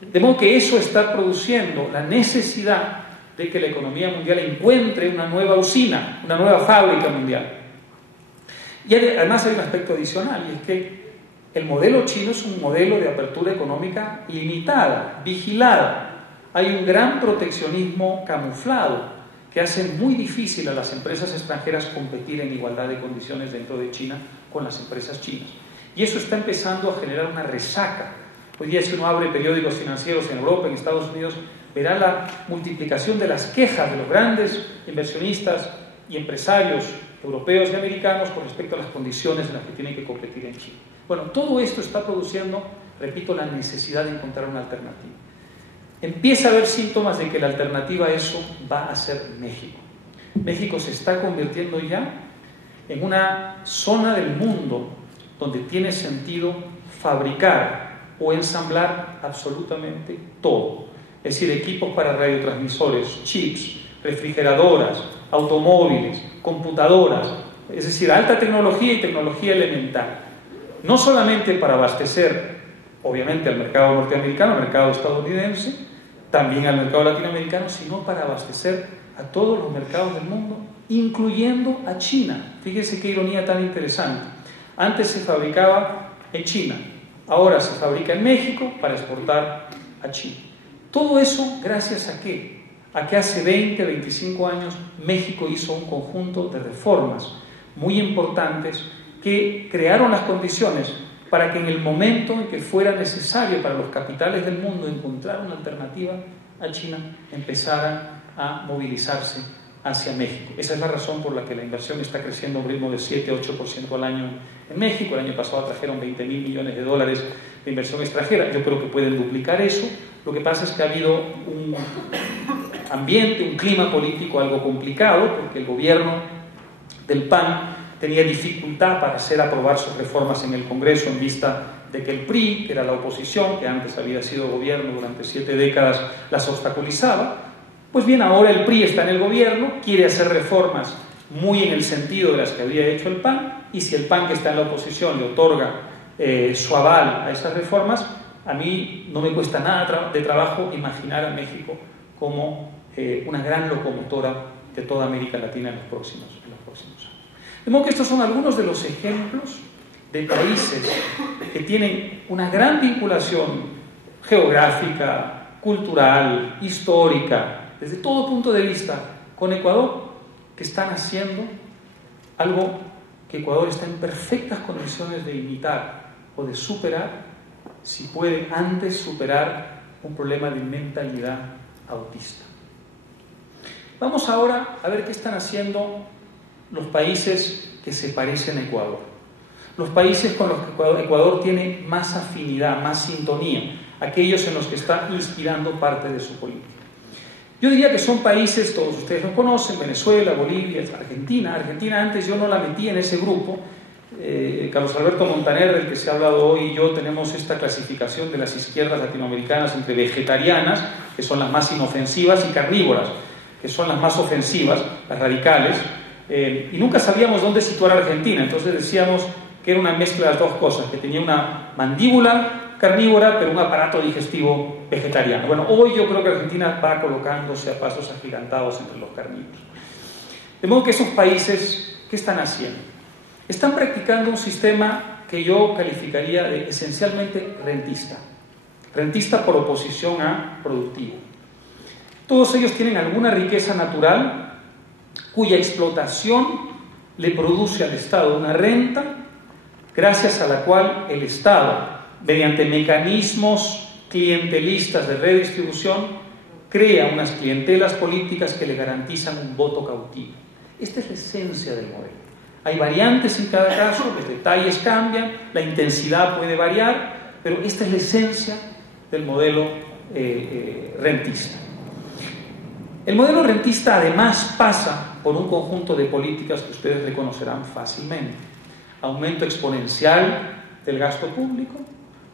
De modo que eso está produciendo la necesidad de que la economía mundial encuentre una nueva usina, una nueva fábrica mundial. Y además hay un aspecto adicional, y es que el modelo chino es un modelo de apertura económica limitada, vigilada. Hay un gran proteccionismo camuflado que hace muy difícil a las empresas extranjeras competir en igualdad de condiciones dentro de China con las empresas chinas. Y eso está empezando a generar una resaca. Hoy día, si uno abre periódicos financieros en Europa, en Estados Unidos, verá la multiplicación de las quejas de los grandes inversionistas y empresarios europeos y americanos con respecto a las condiciones en las que tienen que competir en China. Bueno, todo esto está produciendo, repito, la necesidad de encontrar una alternativa. Empieza a haber síntomas de que la alternativa a eso va a ser México. México se está convirtiendo ya en una zona del mundo donde tiene sentido fabricar o ensamblar absolutamente todo. Es decir, equipos para radiotransmisores, chips, refrigeradoras, automóviles, computadoras, es decir, alta tecnología y tecnología elemental. No solamente para abastecer, obviamente, al mercado norteamericano, al mercado estadounidense, también al mercado latinoamericano, sino para abastecer a todos los mercados del mundo, incluyendo a China. Fíjese qué ironía tan interesante. Antes se fabricaba en China, ahora se fabrica en México para exportar a China. Todo eso, ¿gracias a qué? A que hace 20, 25 años México hizo un conjunto de reformas muy importantes que crearon las condiciones para que en el momento en que fuera necesario para los capitales del mundo encontrar una alternativa a China, empezaran a movilizarse hacia México. Esa es la razón por la que la inversión está creciendo a un ritmo de 7-8% al año en México. El año pasado trajeron $20.000 millones de inversión extranjera. Yo creo que pueden duplicar eso. Lo que pasa es que ha habido un ambiente, un clima político algo complicado, porque el gobierno del PAN tenía dificultad para hacer aprobar sus reformas en el Congreso en vista de que el PRI, que era la oposición, que antes había sido gobierno durante 7 décadas, las obstaculizaba. Pues bien, ahora el PRI está en el gobierno, quiere hacer reformas muy en el sentido de las que había hecho el PAN, y si el PAN, que está en la oposición, le otorga su aval a esas reformas, a mí no me cuesta nada de trabajo imaginar a México como una gran locomotora de toda América Latina en los próximos años. De modo que estos son algunos de los ejemplos de países que tienen una gran vinculación geográfica, cultural, histórica, desde todo punto de vista, con Ecuador, que están haciendo algo que Ecuador está en perfectas condiciones de imitar o de superar, si puede antes superar un problema de mentalidad autista. Vamos ahora a ver qué están haciendo los países que se parecen a Ecuador, los países con los que Ecuador tiene más afinidad, más sintonía, aquellos en los que está inspirando parte de su política. Yo diría que son países, todos ustedes los conocen, Venezuela, Bolivia, Argentina. Argentina antes yo no la metí en ese grupo. Carlos Alberto Montaner, del que se ha hablado hoy, y yo tenemos esta clasificación de las izquierdas latinoamericanas entre vegetarianas, que son las más inofensivas, y carnívoras, que son las más ofensivas, las radicales. Y nunca sabíamos dónde situar a Argentina, entonces decíamos que era una mezcla de las dos cosas, que tenía una mandíbula carnívora pero un aparato digestivo vegetariano. Bueno, hoy yo creo que Argentina va colocándose a pasos agigantados entre los carnívoros. De modo que esos países, ¿qué están haciendo? Están practicando un sistema que yo calificaría de esencialmente rentista por oposición a productivo. Todos ellos tienen alguna riqueza natural cuya explotación le produce al Estado una renta, gracias a la cual el Estado, mediante mecanismos clientelistas de redistribución, crea unas clientelas políticas que le garantizan un voto cautivo. Esta es la esencia del modelo. Hay variantes en cada caso, los detalles cambian, la intensidad puede variar, pero esta es la esencia del modelo rentista. El modelo rentista además pasa por un conjunto de políticas que ustedes reconocerán fácilmente: aumento exponencial del gasto público,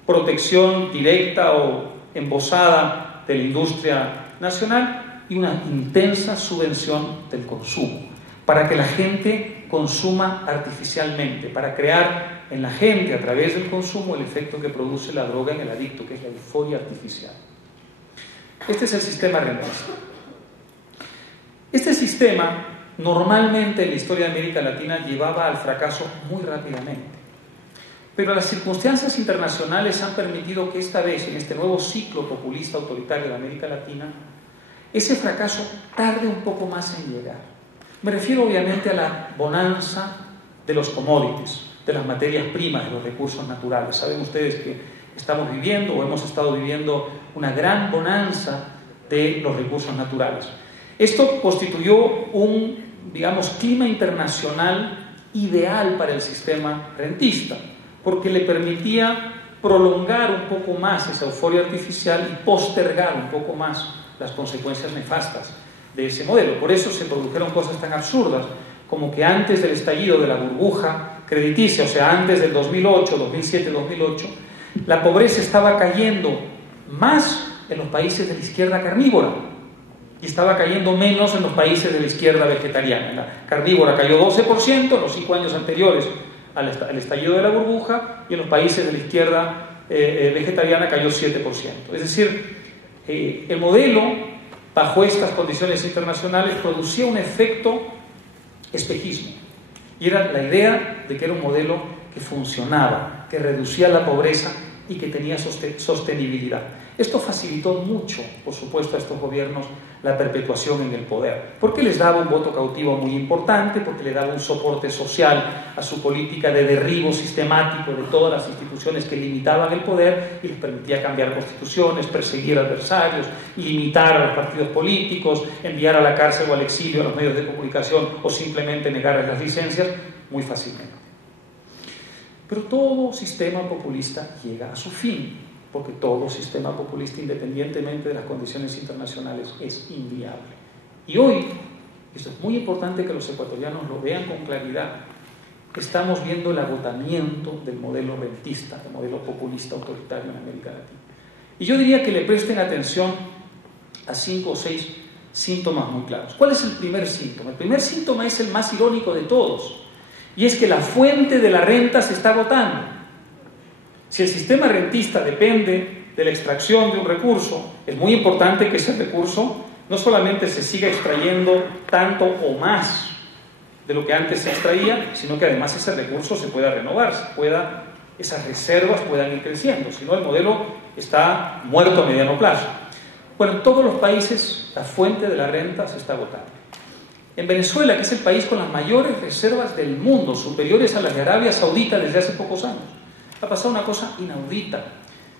protección directa o embosada de la industria nacional y una intensa subvención del consumo, para que la gente consuma artificialmente, para crear en la gente, a través del consumo, el efecto que produce la droga en el adicto, que es la euforia artificial. Este es el sistema rentista. Este sistema, normalmente en la historia de América Latina, llevaba al fracaso muy rápidamente. Pero las circunstancias internacionales han permitido que esta vez, en este nuevo ciclo populista autoritario de América Latina, ese fracaso tarde un poco más en llegar. Me refiero obviamente a la bonanza de los commodities, de las materias primas, de los recursos naturales. Saben ustedes que estamos viviendo o hemos estado viviendo una gran bonanza de los recursos naturales. Esto constituyó un, clima internacional ideal para el sistema rentista, porque le permitía prolongar un poco más esa euforia artificial y postergar un poco más las consecuencias nefastas de ese modelo. Por eso se produjeron cosas tan absurdas como que antes del estallido de la burbuja crediticia, o sea, antes del 2008, 2007, 2008, la pobreza estaba cayendo más en los países de la izquierda carnívora y estaba cayendo menos en los países de la izquierda vegetariana. La carnívora cayó 12% en los 5 años anteriores al estallido de la burbuja, y en los países de la izquierda vegetariana cayó 7%. Es decir, El modelo, bajo estas condiciones internacionales, producía un efecto espejismo. Y era la idea de que era un modelo que funcionaba, que reducía la pobreza y que tenía sostenibilidad. Esto facilitó mucho, por supuesto, a estos gobiernos la perpetuación en el poder, porque les daba un voto cautivo muy importante, porque le daba un soporte social a su política de derribo sistemático de todas las instituciones que limitaban el poder y les permitía cambiar constituciones, perseguir adversarios, limitar a los partidos políticos, enviar a la cárcel o al exilio a los medios de comunicación o simplemente negarles las licencias muy fácilmente. Pero todo sistema populista llega a su fin, porque todo sistema populista, independientemente de las condiciones internacionales, es inviable. Y hoy, esto es muy importante que los ecuatorianos lo vean con claridad, estamos viendo el agotamiento del modelo rentista, del modelo populista autoritario en América Latina. Y yo diría que le presten atención a 5 o 6 síntomas muy claros. ¿Cuál es el primer síntoma? El primer síntoma es el más irónico de todos, y es que la fuente de la renta se está agotando. Si el sistema rentista depende de la extracción de un recurso, es muy importante que ese recurso no solamente se siga extrayendo tanto o más de lo que antes se extraía, sino que además ese recurso se pueda renovar, esas reservas puedan ir creciendo, si no el modelo está muerto a mediano plazo. Bueno, en todos los países la fuente de la renta se está agotando. En Venezuela, que es el país con las mayores reservas del mundo, superiores a las de Arabia Saudita desde hace pocos años, ha pasado una cosa inaudita,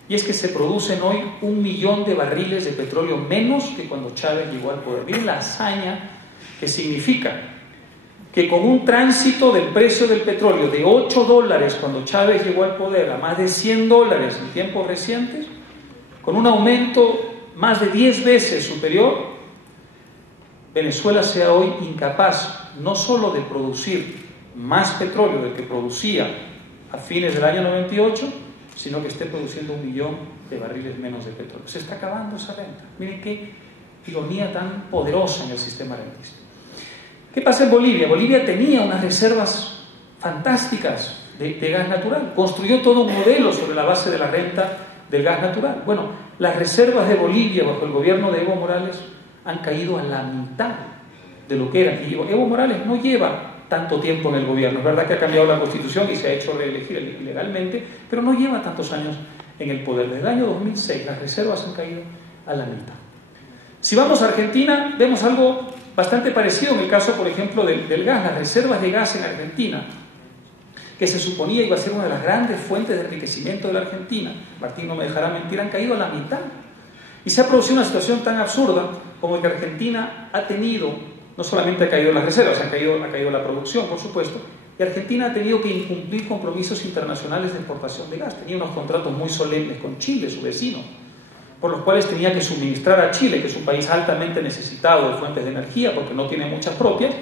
y es que se producen hoy 1 millón de barriles de petróleo menos que cuando Chávez llegó al poder. Miren la hazaña que significa que con un tránsito del precio del petróleo de $8 cuando Chávez llegó al poder a más de $100 en tiempos recientes, con un aumento más de 10 veces superior, Venezuela sea hoy incapaz no solo de producir más petróleo del que producía a fines del año 98, sino que esté produciendo 1 millón de barriles menos de petróleo. Se está acabando esa renta. Miren qué ironía tan poderosa en el sistema rentista. ¿Qué pasa en Bolivia? Bolivia tenía unas reservas fantásticas de gas natural. Construyó todo un modelo sobre la base de la renta del gas natural. Bueno, las reservas de Bolivia bajo el gobierno de Evo Morales han caído a la mitad de lo que eran. Y Evo Morales no lleva tanto tiempo en el gobierno. Es verdad que ha cambiado la Constitución y se ha hecho reelegir ilegalmente, pero no lleva tantos años en el poder. Desde el año 2006 las reservas han caído a la mitad. Si vamos a Argentina, vemos algo bastante parecido en el caso, por ejemplo, del gas. Las reservas de gas en Argentina, que se suponía iba a ser una de las grandes fuentes de enriquecimiento de la Argentina, Martín no me dejará mentir, han caído a la mitad. Y se ha producido una situación tan absurda como que Argentina ha tenido, no solamente ha caído las reservas, ha caído la producción, por supuesto, y Argentina ha tenido que incumplir compromisos internacionales de exportación de gas. Tenía unos contratos muy solemnes con Chile, su vecino, por los cuales tenía que suministrar a Chile, que es un país altamente necesitado de fuentes de energía porque no tiene muchas propias,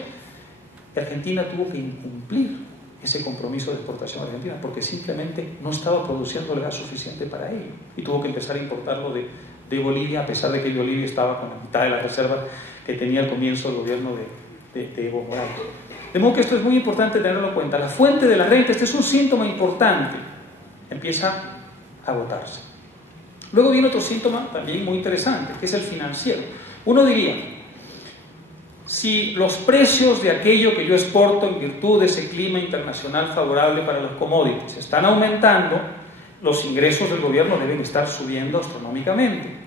y Argentina tuvo que incumplir ese compromiso de exportación argentina porque simplemente no estaba produciendo el gas suficiente para ello y tuvo que empezar a importarlo de Bolivia, a pesar de que Bolivia estaba con la mitad de las reservas que tenía al comienzo el gobierno de Evo Morales. De modo que esto es muy importante tenerlo en cuenta. La fuente de la renta, este es un síntoma importante, empieza a agotarse. Luego viene otro síntoma también muy interesante, que es el financiero. Uno diría, si los precios de aquello que yo exporto en virtud de ese clima internacional favorable para los commodities están aumentando, los ingresos del gobierno deben estar subiendo astronómicamente.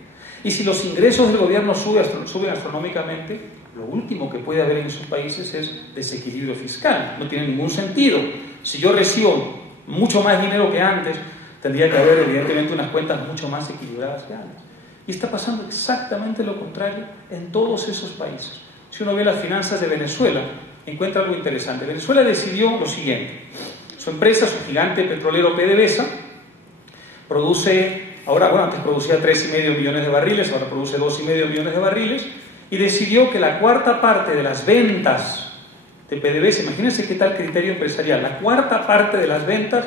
Y si los ingresos del gobierno suben astronómicamente, lo último que puede haber en esos países es desequilibrio fiscal. No tiene ningún sentido. Si yo recibo mucho más dinero que antes, tendría que haber evidentemente unas cuentas mucho más equilibradas que antes. Y está pasando exactamente lo contrario en todos esos países. Si uno ve las finanzas de Venezuela, encuentra algo interesante. Venezuela decidió lo siguiente. Su empresa, su gigante petrolero PDVSA, antes producía 3,5 millones de barriles, ahora produce 2,5 millones de barriles, y decidió que la cuarta parte de las ventas de PDVSA, imagínense qué tal criterio empresarial, la cuarta parte de las ventas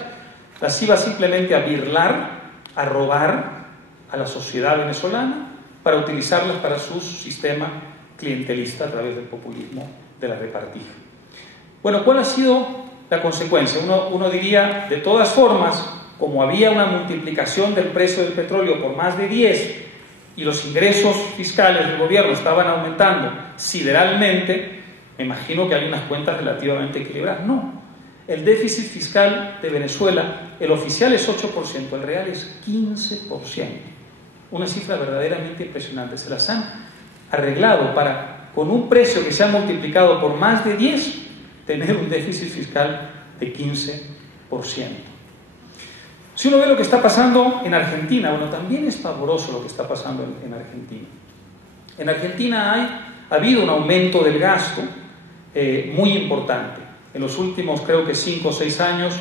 las iba simplemente a birlar, a robar a la sociedad venezolana para utilizarlas para su sistema clientelista a través del populismo de la repartija. Bueno, ¿cuál ha sido la consecuencia? Uno diría, de todas formas, como había una multiplicación del precio del petróleo por más de 10 y los ingresos fiscales del gobierno estaban aumentando sideralmente, me imagino que hay unas cuentas relativamente equilibradas. No, el déficit fiscal de Venezuela, el oficial es 8%, el real es 15%. Una cifra verdaderamente impresionante. Se las han arreglado para, con un precio que se ha multiplicado por más de 10, tener un déficit fiscal de 15%. Si uno ve lo que está pasando en Argentina, bueno, también es pavoroso lo que está pasando en Argentina. En Argentina ha habido un aumento del gasto muy importante. En los últimos, creo que 5 o 6 años,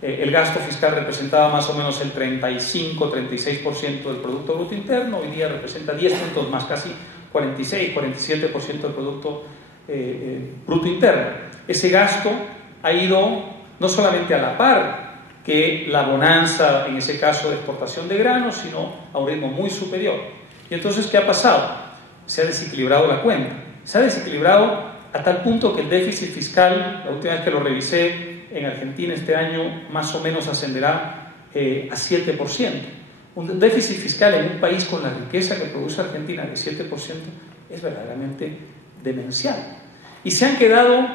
el gasto fiscal representaba más o menos el 35-36% del Producto Bruto Interno. Hoy día representa 10 puntos más, casi 46-47% del Producto Bruto Interno. Ese gasto ha ido no solamente a la par que la bonanza, en ese caso de exportación de granos, sino a un ritmo muy superior. Y entonces, ¿qué ha pasado? Se ha desequilibrado la cuenta. Se ha desequilibrado a tal punto que el déficit fiscal, la última vez que lo revisé, en Argentina este año más o menos ascenderá a 7%. Un déficit fiscal en un país con la riqueza que produce Argentina de 7% es verdaderamente demencial. Y se han quedado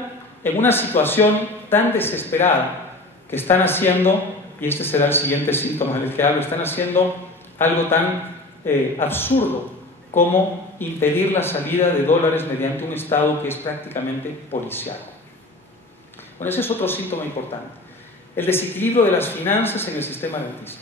en una situación tan desesperada que están haciendo, y este será el siguiente síntoma del que hablo, están haciendo algo tan absurdo como impedir la salida de dólares mediante un Estado que es prácticamente policial. Bueno, ese es otro síntoma importante, el desequilibrio de las finanzas en el sistema rentista.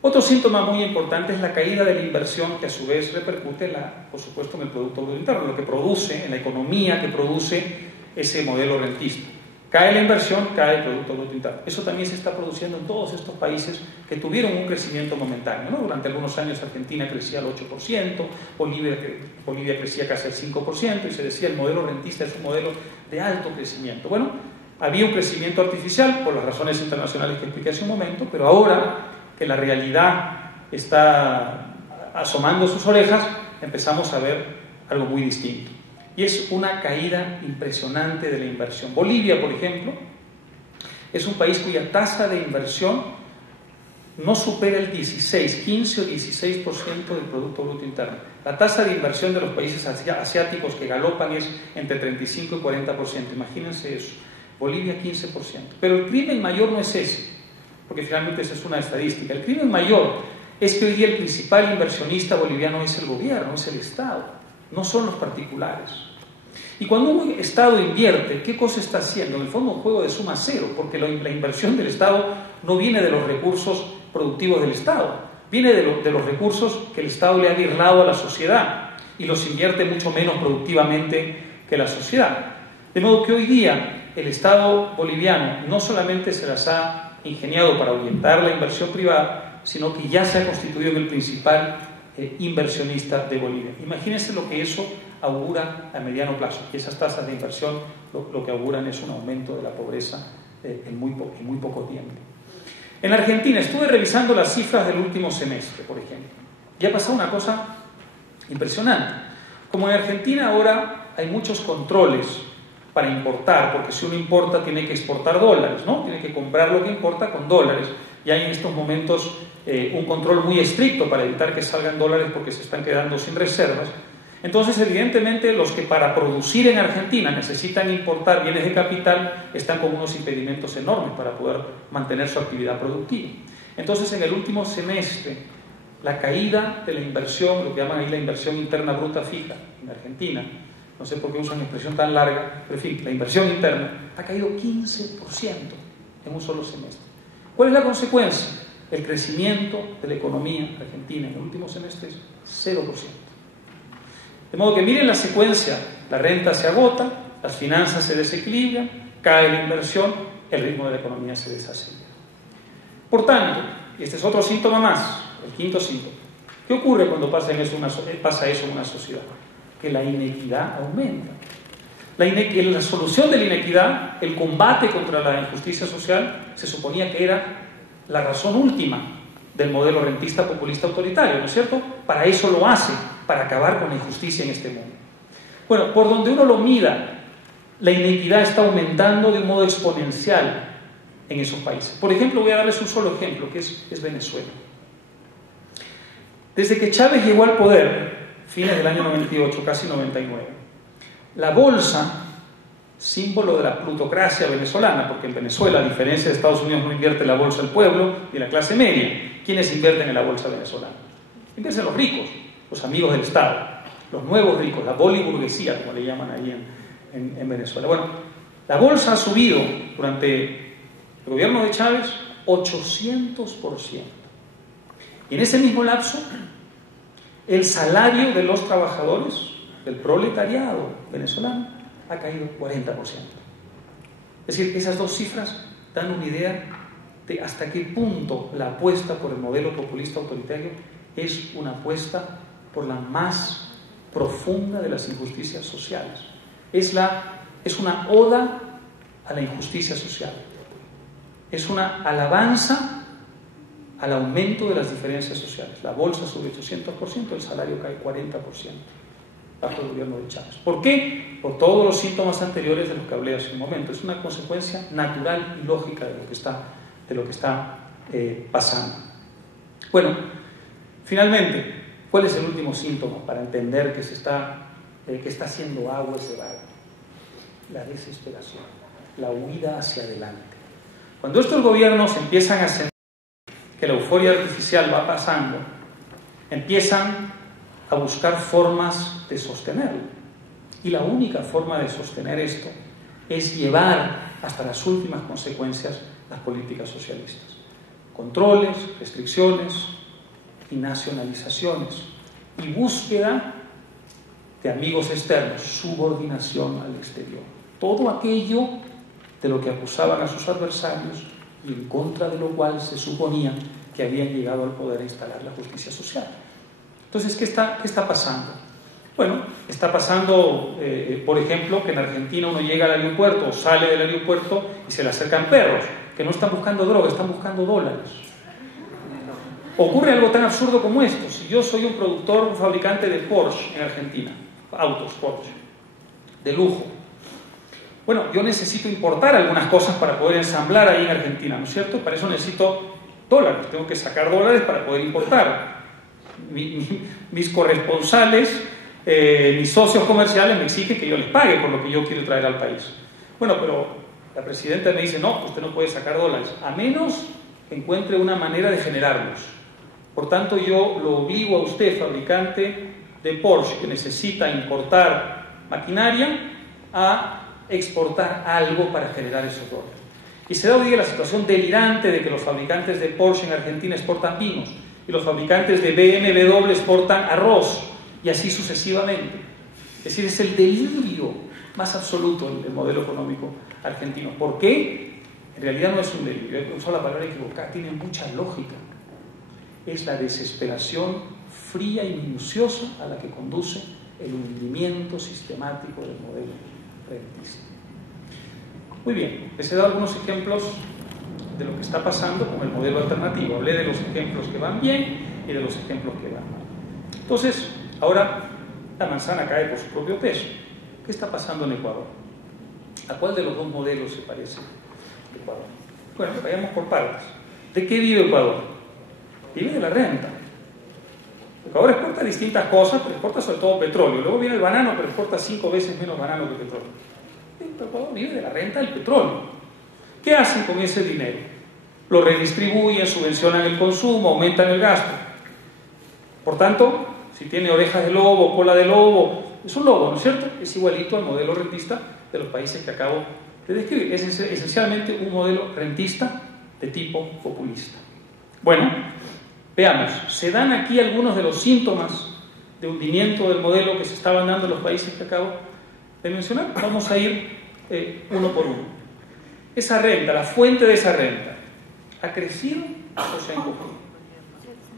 Otro síntoma muy importante es la caída de la inversión, que a su vez repercute, por supuesto, en el Producto Bruto Interno, lo que produce, en la economía que produce ese modelo rentista. Cae la inversión, cae el Producto Bruto Interno. Eso también se está produciendo en todos estos países que tuvieron un crecimiento momentáneo, ¿no? Durante algunos años Argentina crecía al 8%, Bolivia crecía casi al 5%, y se decía el modelo rentista es un modelo de alto crecimiento. Bueno, había un crecimiento artificial por las razones internacionales que expliqué hace un momento, pero ahora que la realidad está asomando sus orejas, empezamos a ver algo muy distinto. Y es una caída impresionante de la inversión. Bolivia, por ejemplo, es un país cuya tasa de inversión no supera el 15 o 16% del Producto Bruto Interno. La tasa de inversión de los países asiáticos que galopan es entre 35 y 40%. Imagínense eso. Bolivia 15%. Pero el crimen mayor no es ese, porque finalmente esa es una estadística. El crimen mayor es que hoy día el principal inversionista boliviano es el gobierno, es el Estado, no son los particulares. Y cuando un Estado invierte, ¿qué cosa está haciendo? En el fondo un juego de suma cero, porque la inversión del Estado no viene de los recursos productivos del Estado, viene de los recursos que el Estado le ha birlado a la sociedad y los invierte mucho menos productivamente que la sociedad. De modo que hoy día el Estado boliviano no solamente se las ha ingeniado para orientar la inversión privada, sino que ya se ha constituido en el principal inversionista de Bolivia. Imagínense lo que eso augura a mediano plazo, y esas tasas de inversión lo que auguran es un aumento de la pobreza en muy poco tiempo. En Argentina estuve revisando las cifras del último semestre, por ejemplo, y ha pasado una cosa impresionante. Como en Argentina ahora hay muchos controles para importar, porque si uno importa tiene que exportar dólares, ¿no? Tiene que comprar lo que importa con dólares, y hay en estos momentos un control muy estricto para evitar que salgan dólares porque se están quedando sin reservas. Entonces, evidentemente, los que para producir en Argentina necesitan importar bienes de capital están con unos impedimentos enormes para poder mantener su actividad productiva. Entonces, en el último semestre, la caída de la inversión, lo que llaman ahí la inversión interna bruta fija en Argentina, no sé por qué usan una expresión tan larga, pero en fin, la inversión interna ha caído 15% en un solo semestre. ¿Cuál es la consecuencia? El crecimiento de la economía argentina en el último semestre es 0%. De modo que miren la secuencia, la renta se agota, las finanzas se desequilibran, cae la inversión, el ritmo de la economía se desacelera. Por tanto, y este es otro síntoma más, el quinto síntoma, ¿qué ocurre cuando pasa eso en una sociedad? Que la inequidad aumenta. La solución de la inequidad, el combate contra la injusticia social, se suponía que era la razón última del modelo rentista populista autoritario, ¿no es cierto? Para eso lo hace, para acabar con la injusticia en este mundo. Bueno, por donde uno lo mida, la inequidad está aumentando de un modo exponencial en esos países. Por ejemplo, voy a darles un solo ejemplo, que es Venezuela. Desde que Chávez llegó al poder, fines del año 98, casi 99, la bolsa, símbolo de la plutocracia venezolana, porque en Venezuela, a diferencia de Estados Unidos, no invierte en la bolsa el pueblo y la clase media. ¿Quiénes invierten en la bolsa venezolana? Invierten los ricos, los amigos del Estado, los nuevos ricos, la boliburguesía, como le llaman ahí en Venezuela. Bueno, la bolsa ha subido durante el gobierno de Chávez 800%. Y en ese mismo lapso, el salario de los trabajadores, del proletariado venezolano, ha caído 40%. Es decir, esas dos cifras dan una idea de hasta qué punto la apuesta por el modelo populista autoritario es una apuesta por la más profunda de las injusticias sociales. Es una oda a la injusticia social. Es una alabanza al aumento de las diferencias sociales. La bolsa sube 800%, el salario cae 40% bajo el gobierno de Chávez. ¿Por qué? Por todos los síntomas anteriores de los que hablé hace un momento. Es una consecuencia natural y lógica de lo que está pasando. Bueno, finalmente, ¿cuál es el último síntoma para entender que está haciendo agua ese barco? La desesperación, la huida hacia adelante. Cuando estos gobiernos empiezan a sentir que la euforia artificial va pasando, empiezan a buscar formas de sostenerlo. Y la única forma de sostener esto es llevar hasta las últimas consecuencias las políticas socialistas. Controles, restricciones y nacionalizaciones. Y búsqueda de amigos externos, subordinación al exterior. Todo aquello de lo que acusaban a sus adversarios y en contra de lo cual se suponía que habían llegado al poder a instalar la justicia social. Entonces, ¿qué está pasando? Bueno, está pasando, por ejemplo, que en Argentina uno llega al aeropuerto o sale del aeropuerto y se le acercan perros, que no están buscando droga, están buscando dólares. Ocurre algo tan absurdo como esto. Si yo soy un productor, un fabricante de Porsche en Argentina, autos Porsche, de lujo, bueno, yo necesito importar algunas cosas para poder ensamblar ahí en Argentina, ¿no es cierto? Para eso necesito dólares, tengo que sacar dólares para poder importar. Mis corresponsales, mis socios comerciales me exigen que yo les pague por lo que yo quiero traer al país. Bueno, pero la presidenta me dice, no, usted no puede sacar dólares, a menos que encuentre una manera de generarlos. Por tanto, yo lo obligo a usted, fabricante de Porsche, que necesita importar maquinaria, a exportar algo para generar esos dólares. Y se da hoy día la situación delirante de que los fabricantes de Porsche en Argentina exportan vinos y los fabricantes de BMW exportan arroz y así sucesivamente. Es decir, es el delirio más absoluto del modelo económico argentino. ¿Por qué? En realidad no es un delirio, he usado la palabra equivocada, tiene mucha lógica. Es la desesperación fría y minuciosa a la que conduce el hundimiento sistemático del modelo rentista. Muy bien, les he dado algunos ejemplos de lo que está pasando con el modelo alternativo. Hablé de los ejemplos que van bien y de los ejemplos que van mal. Entonces, ahora la manzana cae por su propio peso. ¿Qué está pasando en Ecuador? ¿A cuál de los dos modelos se parece Ecuador? Bueno, vayamos por partes. ¿De qué vive Ecuador? Vive de la renta. Ecuador exporta distintas cosas, pero exporta sobre todo petróleo. Luego viene el banano, pero exporta 5 veces menos banano que petróleo. Ecuador vive de la renta del petróleo. ¿Qué hacen con ese dinero? Lo redistribuyen, subvencionan el consumo, aumentan el gasto. Por tanto, si tiene orejas de lobo, cola de lobo, es un lobo, ¿no es cierto? Es igualito al modelo rentista de los países que acabo de describir. Es esencialmente un modelo rentista de tipo populista. Bueno, veamos, se dan aquí algunos de los síntomas de hundimiento del modelo que se estaban dando en los países que acabo de mencionar. Vamos a ir uno por uno. Esa renta, la fuente de esa renta, ¿ha crecido o se ha encogido?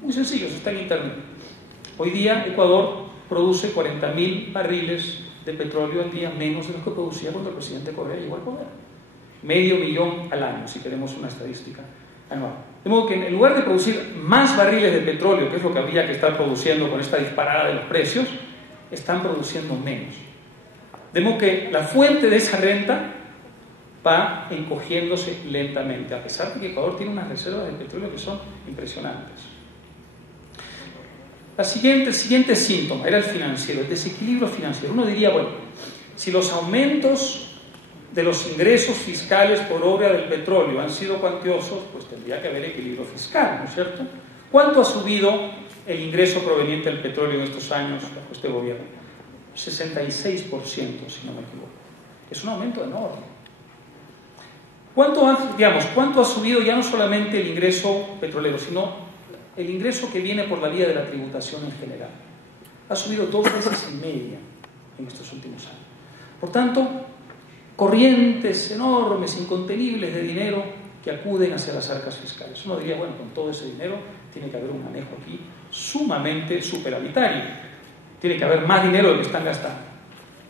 Muy sencillo, eso está en internet. Hoy día Ecuador produce 40.000 barriles de petróleo al día, menos de lo que producía cuando el presidente Correa llegó al poder. 500.000 al año, si queremos una estadística anual. De modo que en lugar de producir más barriles de petróleo, que es lo que habría que estar produciendo con esta disparada de los precios, están produciendo menos. De modo que la fuente de esa renta va encogiéndose lentamente, a pesar de que Ecuador tiene unas reservas de petróleo que son impresionantes. El siguiente síntoma era el financiero, el desequilibrio financiero. Uno diría, bueno, si los aumentos de los ingresos fiscales por obra del petróleo han sido cuantiosos, pues tendría que haber equilibrio fiscal, ¿no es cierto? ¿Cuánto ha subido el ingreso proveniente del petróleo en estos años bajo este gobierno? 66%, si no me equivoco. Es un aumento enorme. ¿Cuánto ha subido ya no solamente el ingreso petrolero, sino el ingreso que viene por la vía de la tributación en general? Ha subido 2 veces y media en estos últimos años. Por tanto, corrientes enormes, incontenibles de dinero que acuden hacia las arcas fiscales. Uno diría, bueno, con todo ese dinero tiene que haber un manejo aquí sumamente superavitario. Tiene que haber más dinero del que están gastando.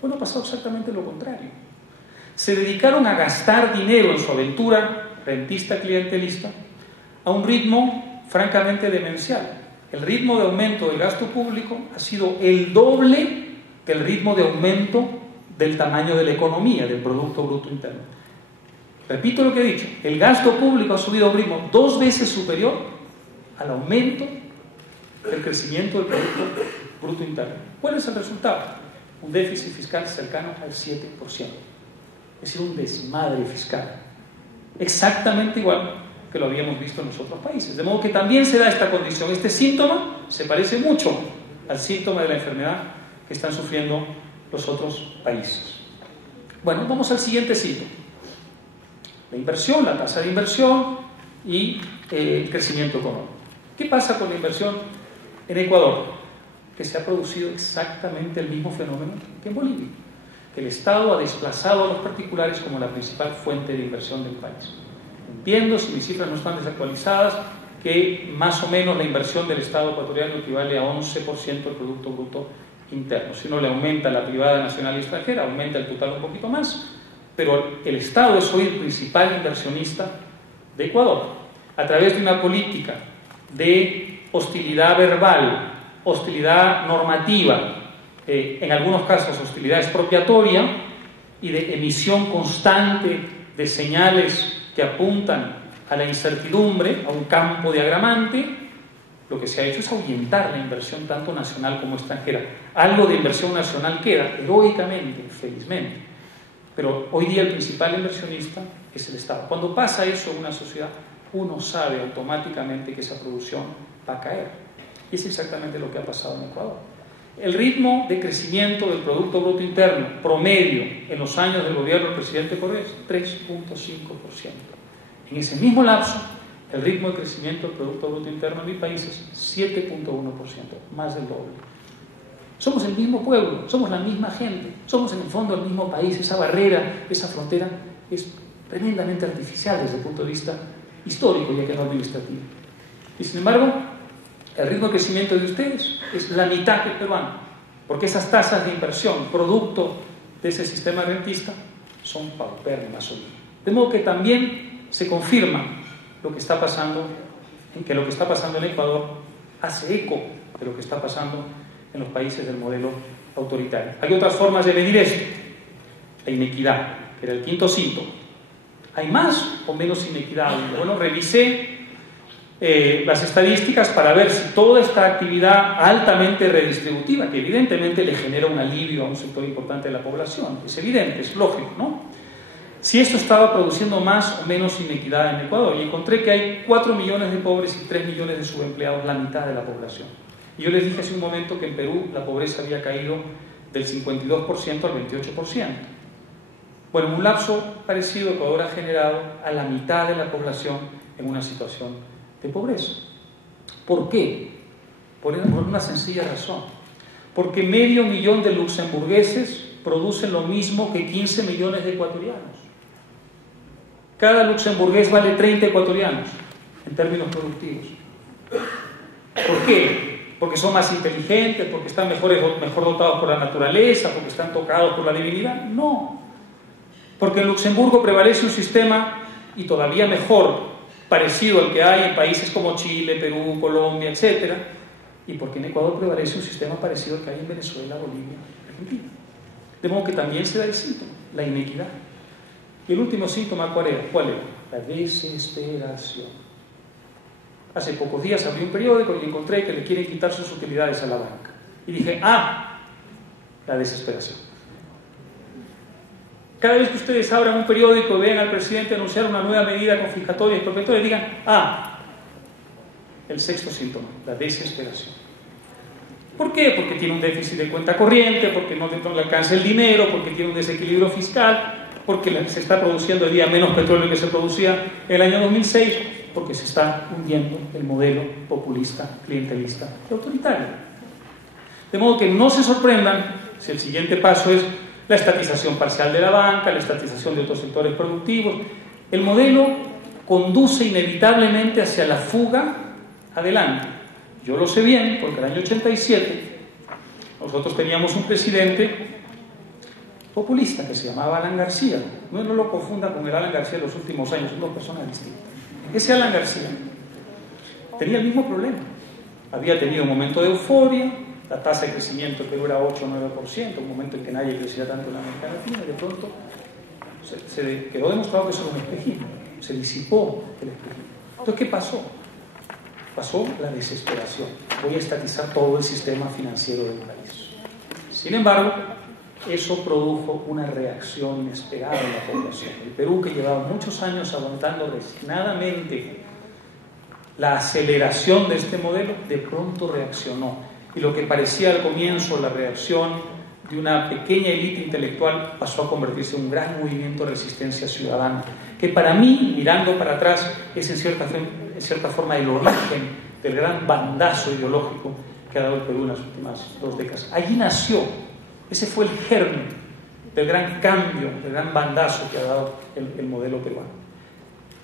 Bueno, ha pasado exactamente lo contrario. Se dedicaron a gastar dinero en su aventura rentista clientelista a un ritmo francamente demencial. El ritmo de aumento del gasto público ha sido el doble del ritmo de aumento del tamaño de la economía, del Producto Bruto Interno. Repito lo que he dicho, el gasto público ha subido a un ritmo 2 veces superior al aumento del crecimiento del Producto Bruto Interno. ¿Cuál es el resultado? Un déficit fiscal cercano al 7%. Es decir, un desmadre fiscal. Exactamente igual que lo habíamos visto en los otros países. De modo que también se da esta condición. Este síntoma se parece mucho al síntoma de la enfermedad que están sufriendo los otros países. Bueno, vamos al siguiente síntoma. La inversión, la tasa de inversión y el crecimiento económico. ¿Qué pasa con la inversión en Ecuador? Que se ha producido exactamente el mismo fenómeno que en Bolivia. Que el Estado ha desplazado a los particulares como la principal fuente de inversión del país. Entiendo, si mis cifras no están desactualizadas, que más o menos la inversión del Estado ecuatoriano equivale a 11% del Producto Bruto Interno. Si uno le aumenta la privada nacional y extranjera, aumenta el total un poquito más, pero el Estado es hoy el principal inversionista de Ecuador, a través de una política de hostilidad verbal, hostilidad normativa, en algunos casos hostilidad expropiatoria y de emisión constante de señales que apuntan a la incertidumbre, a un campo diagramante. Lo que se ha hecho es ahuyentar la inversión tanto nacional como extranjera. Algo de inversión nacional queda, heroicamente, felizmente, pero hoy día el principal inversionista es el Estado. Cuando pasa eso en una sociedad, uno sabe automáticamente que esa producción va a caer. Y es exactamente lo que ha pasado en Ecuador. El ritmo de crecimiento del Producto Bruto Interno promedio en los años del gobierno del presidente Correa es 3.5%. En ese mismo lapso, el ritmo de crecimiento del Producto Bruto Interno en mi país es 7.1%, más del doble. Somos el mismo pueblo, somos la misma gente, somos en el fondo el mismo país. Esa barrera, esa frontera es tremendamente artificial desde el punto de vista histórico, ya que no administrativo. Y sin embargo, el ritmo de crecimiento de ustedes es la mitad que el peruano, porque esas tasas de inversión, producto de ese sistema rentista, son paupérrimas hoy. De modo que también se confirma lo que está pasando, que lo que está pasando en Ecuador hace eco de lo que está pasando en los países del modelo autoritario. Hay otras formas de medir esto. La inequidad, que era el quinto síntoma. ¿Hay más o menos inequidad? Bueno, revisé las estadísticas para ver si toda esta actividad altamente redistributiva, que evidentemente le genera un alivio a un sector importante de la población, es evidente, es lógico, ¿no? Si esto estaba produciendo más o menos inequidad en Ecuador. Y encontré que hay 4 millones de pobres y 3 millones de subempleados, la mitad de la población. Y yo les dije hace un momento que en Perú la pobreza había caído del 52% al 28%. Bueno, en un lapso parecido, Ecuador ha generado a la mitad de la población en una situación de pobreza. ¿Por qué? Por una sencilla razón. Porque 500.000 de luxemburgueses producen lo mismo que 15 millones de ecuatorianos. Cada luxemburgués vale 30 ecuatorianos en términos productivos. ¿Por qué? Porque son más inteligentes, porque están mejor dotados por la naturaleza, porque están tocados por la divinidad. No. Porque en Luxemburgo prevalece un sistema, y todavía mejor, parecido al que hay en países como Chile, Perú, Colombia, etc. Y porque en Ecuador prevalece un sistema parecido al que hay en Venezuela, Bolivia, Argentina. De modo que también se da el síntoma, la inequidad. Y el último síntoma, ¿cuál era? La desesperación. Hace pocos días abrí un periódico y encontré que le quieren quitar sus utilidades a la banca. Y dije, la desesperación. Cada vez que ustedes abran un periódico y vean al presidente anunciar una nueva medida confiscatoria y expropiatoria, digan, el sexto síntoma, la desesperación. ¿Por qué? Porque tiene un déficit de cuenta corriente, porque no le alcanza el dinero, porque tiene un desequilibrio fiscal, porque se está produciendo hoy día menos petróleo que se producía en el año 2006, porque se está hundiendo el modelo populista, clientelista y autoritario. De modo que no se sorprendan si el siguiente paso es la estatización parcial de la banca, la estatización de otros sectores productivos. El modelo conduce inevitablemente hacia la fuga adelante. Yo lo sé bien, porque en el año 87 nosotros teníamos un presidente populista que se llamaba Alan García. No lo confunda con el Alan García de los últimos años, son dos personas distintas. Ese Alan García tenía el mismo problema. Había tenido un momento de euforia, la tasa de crecimiento que era 8 o 9%, un momento en que nadie crecía tanto en la América Latina, y de pronto se quedó demostrado que eso era un espejismo, se disipó el espejismo. Entonces, ¿qué pasó? Pasó la desesperación. Voy a estatizar todo el sistema financiero del país. Sin embargo, eso produjo una reacción inesperada en la población. El Perú, que llevaba muchos años aguantando resignadamente la aceleración de este modelo, de pronto reaccionó. Y lo que parecía al comienzo la reacción de una pequeña élite intelectual pasó a convertirse en un gran movimiento de resistencia ciudadana, que para mí, mirando para atrás, es en cierta forma el origen del gran bandazo ideológico que ha dado el Perú en las últimas 2 décadas. Allí nació, ese fue el germen del gran cambio, del gran bandazo que ha dado el modelo peruano.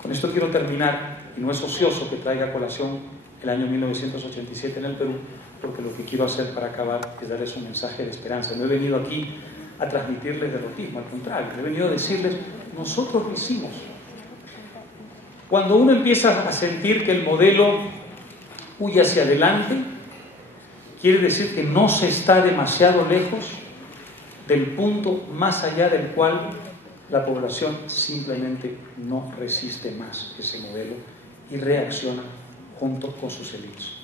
Con esto quiero terminar, y no es ocioso que traiga a colación el año 1987 en el Perú, porque lo que quiero hacer para acabar es darles un mensaje de esperanza. No he venido aquí a transmitirles derrotismo, al contrario, he venido a decirles, nosotros lo hicimos. Cuando uno empieza a sentir que el modelo huye hacia adelante, quiere decir que no se está demasiado lejos del punto más allá del cual la población simplemente no resiste más ese modelo y reacciona junto con sus élites.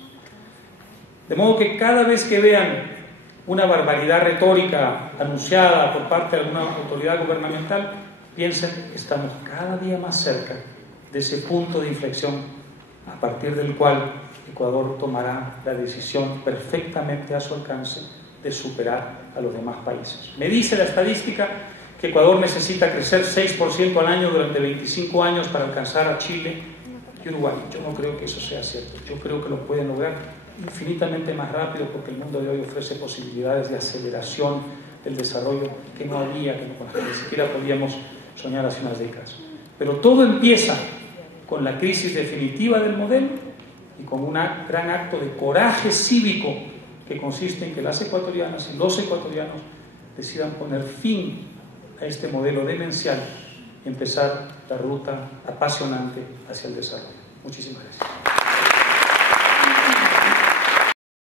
De modo que cada vez que vean una barbaridad retórica anunciada por parte de alguna autoridad gubernamental, piensen que estamos cada día más cerca de ese punto de inflexión a partir del cual Ecuador tomará la decisión perfectamente a su alcance de superar a los demás países. Me dice la estadística que Ecuador necesita crecer 6% al año durante 25 años para alcanzar a Chile y Uruguay. Yo no creo que eso sea cierto. Yo creo que lo pueden lograr infinitamente más rápido, porque el mundo de hoy ofrece posibilidades de aceleración del desarrollo que no había, con las que ni siquiera podíamos soñar hace unas décadas. Pero todo empieza con la crisis definitiva del modelo y con un gran acto de coraje cívico que consiste en que las ecuatorianas y los ecuatorianos decidan poner fin a este modelo demencial y empezar la ruta apasionante hacia el desarrollo. Muchísimas gracias.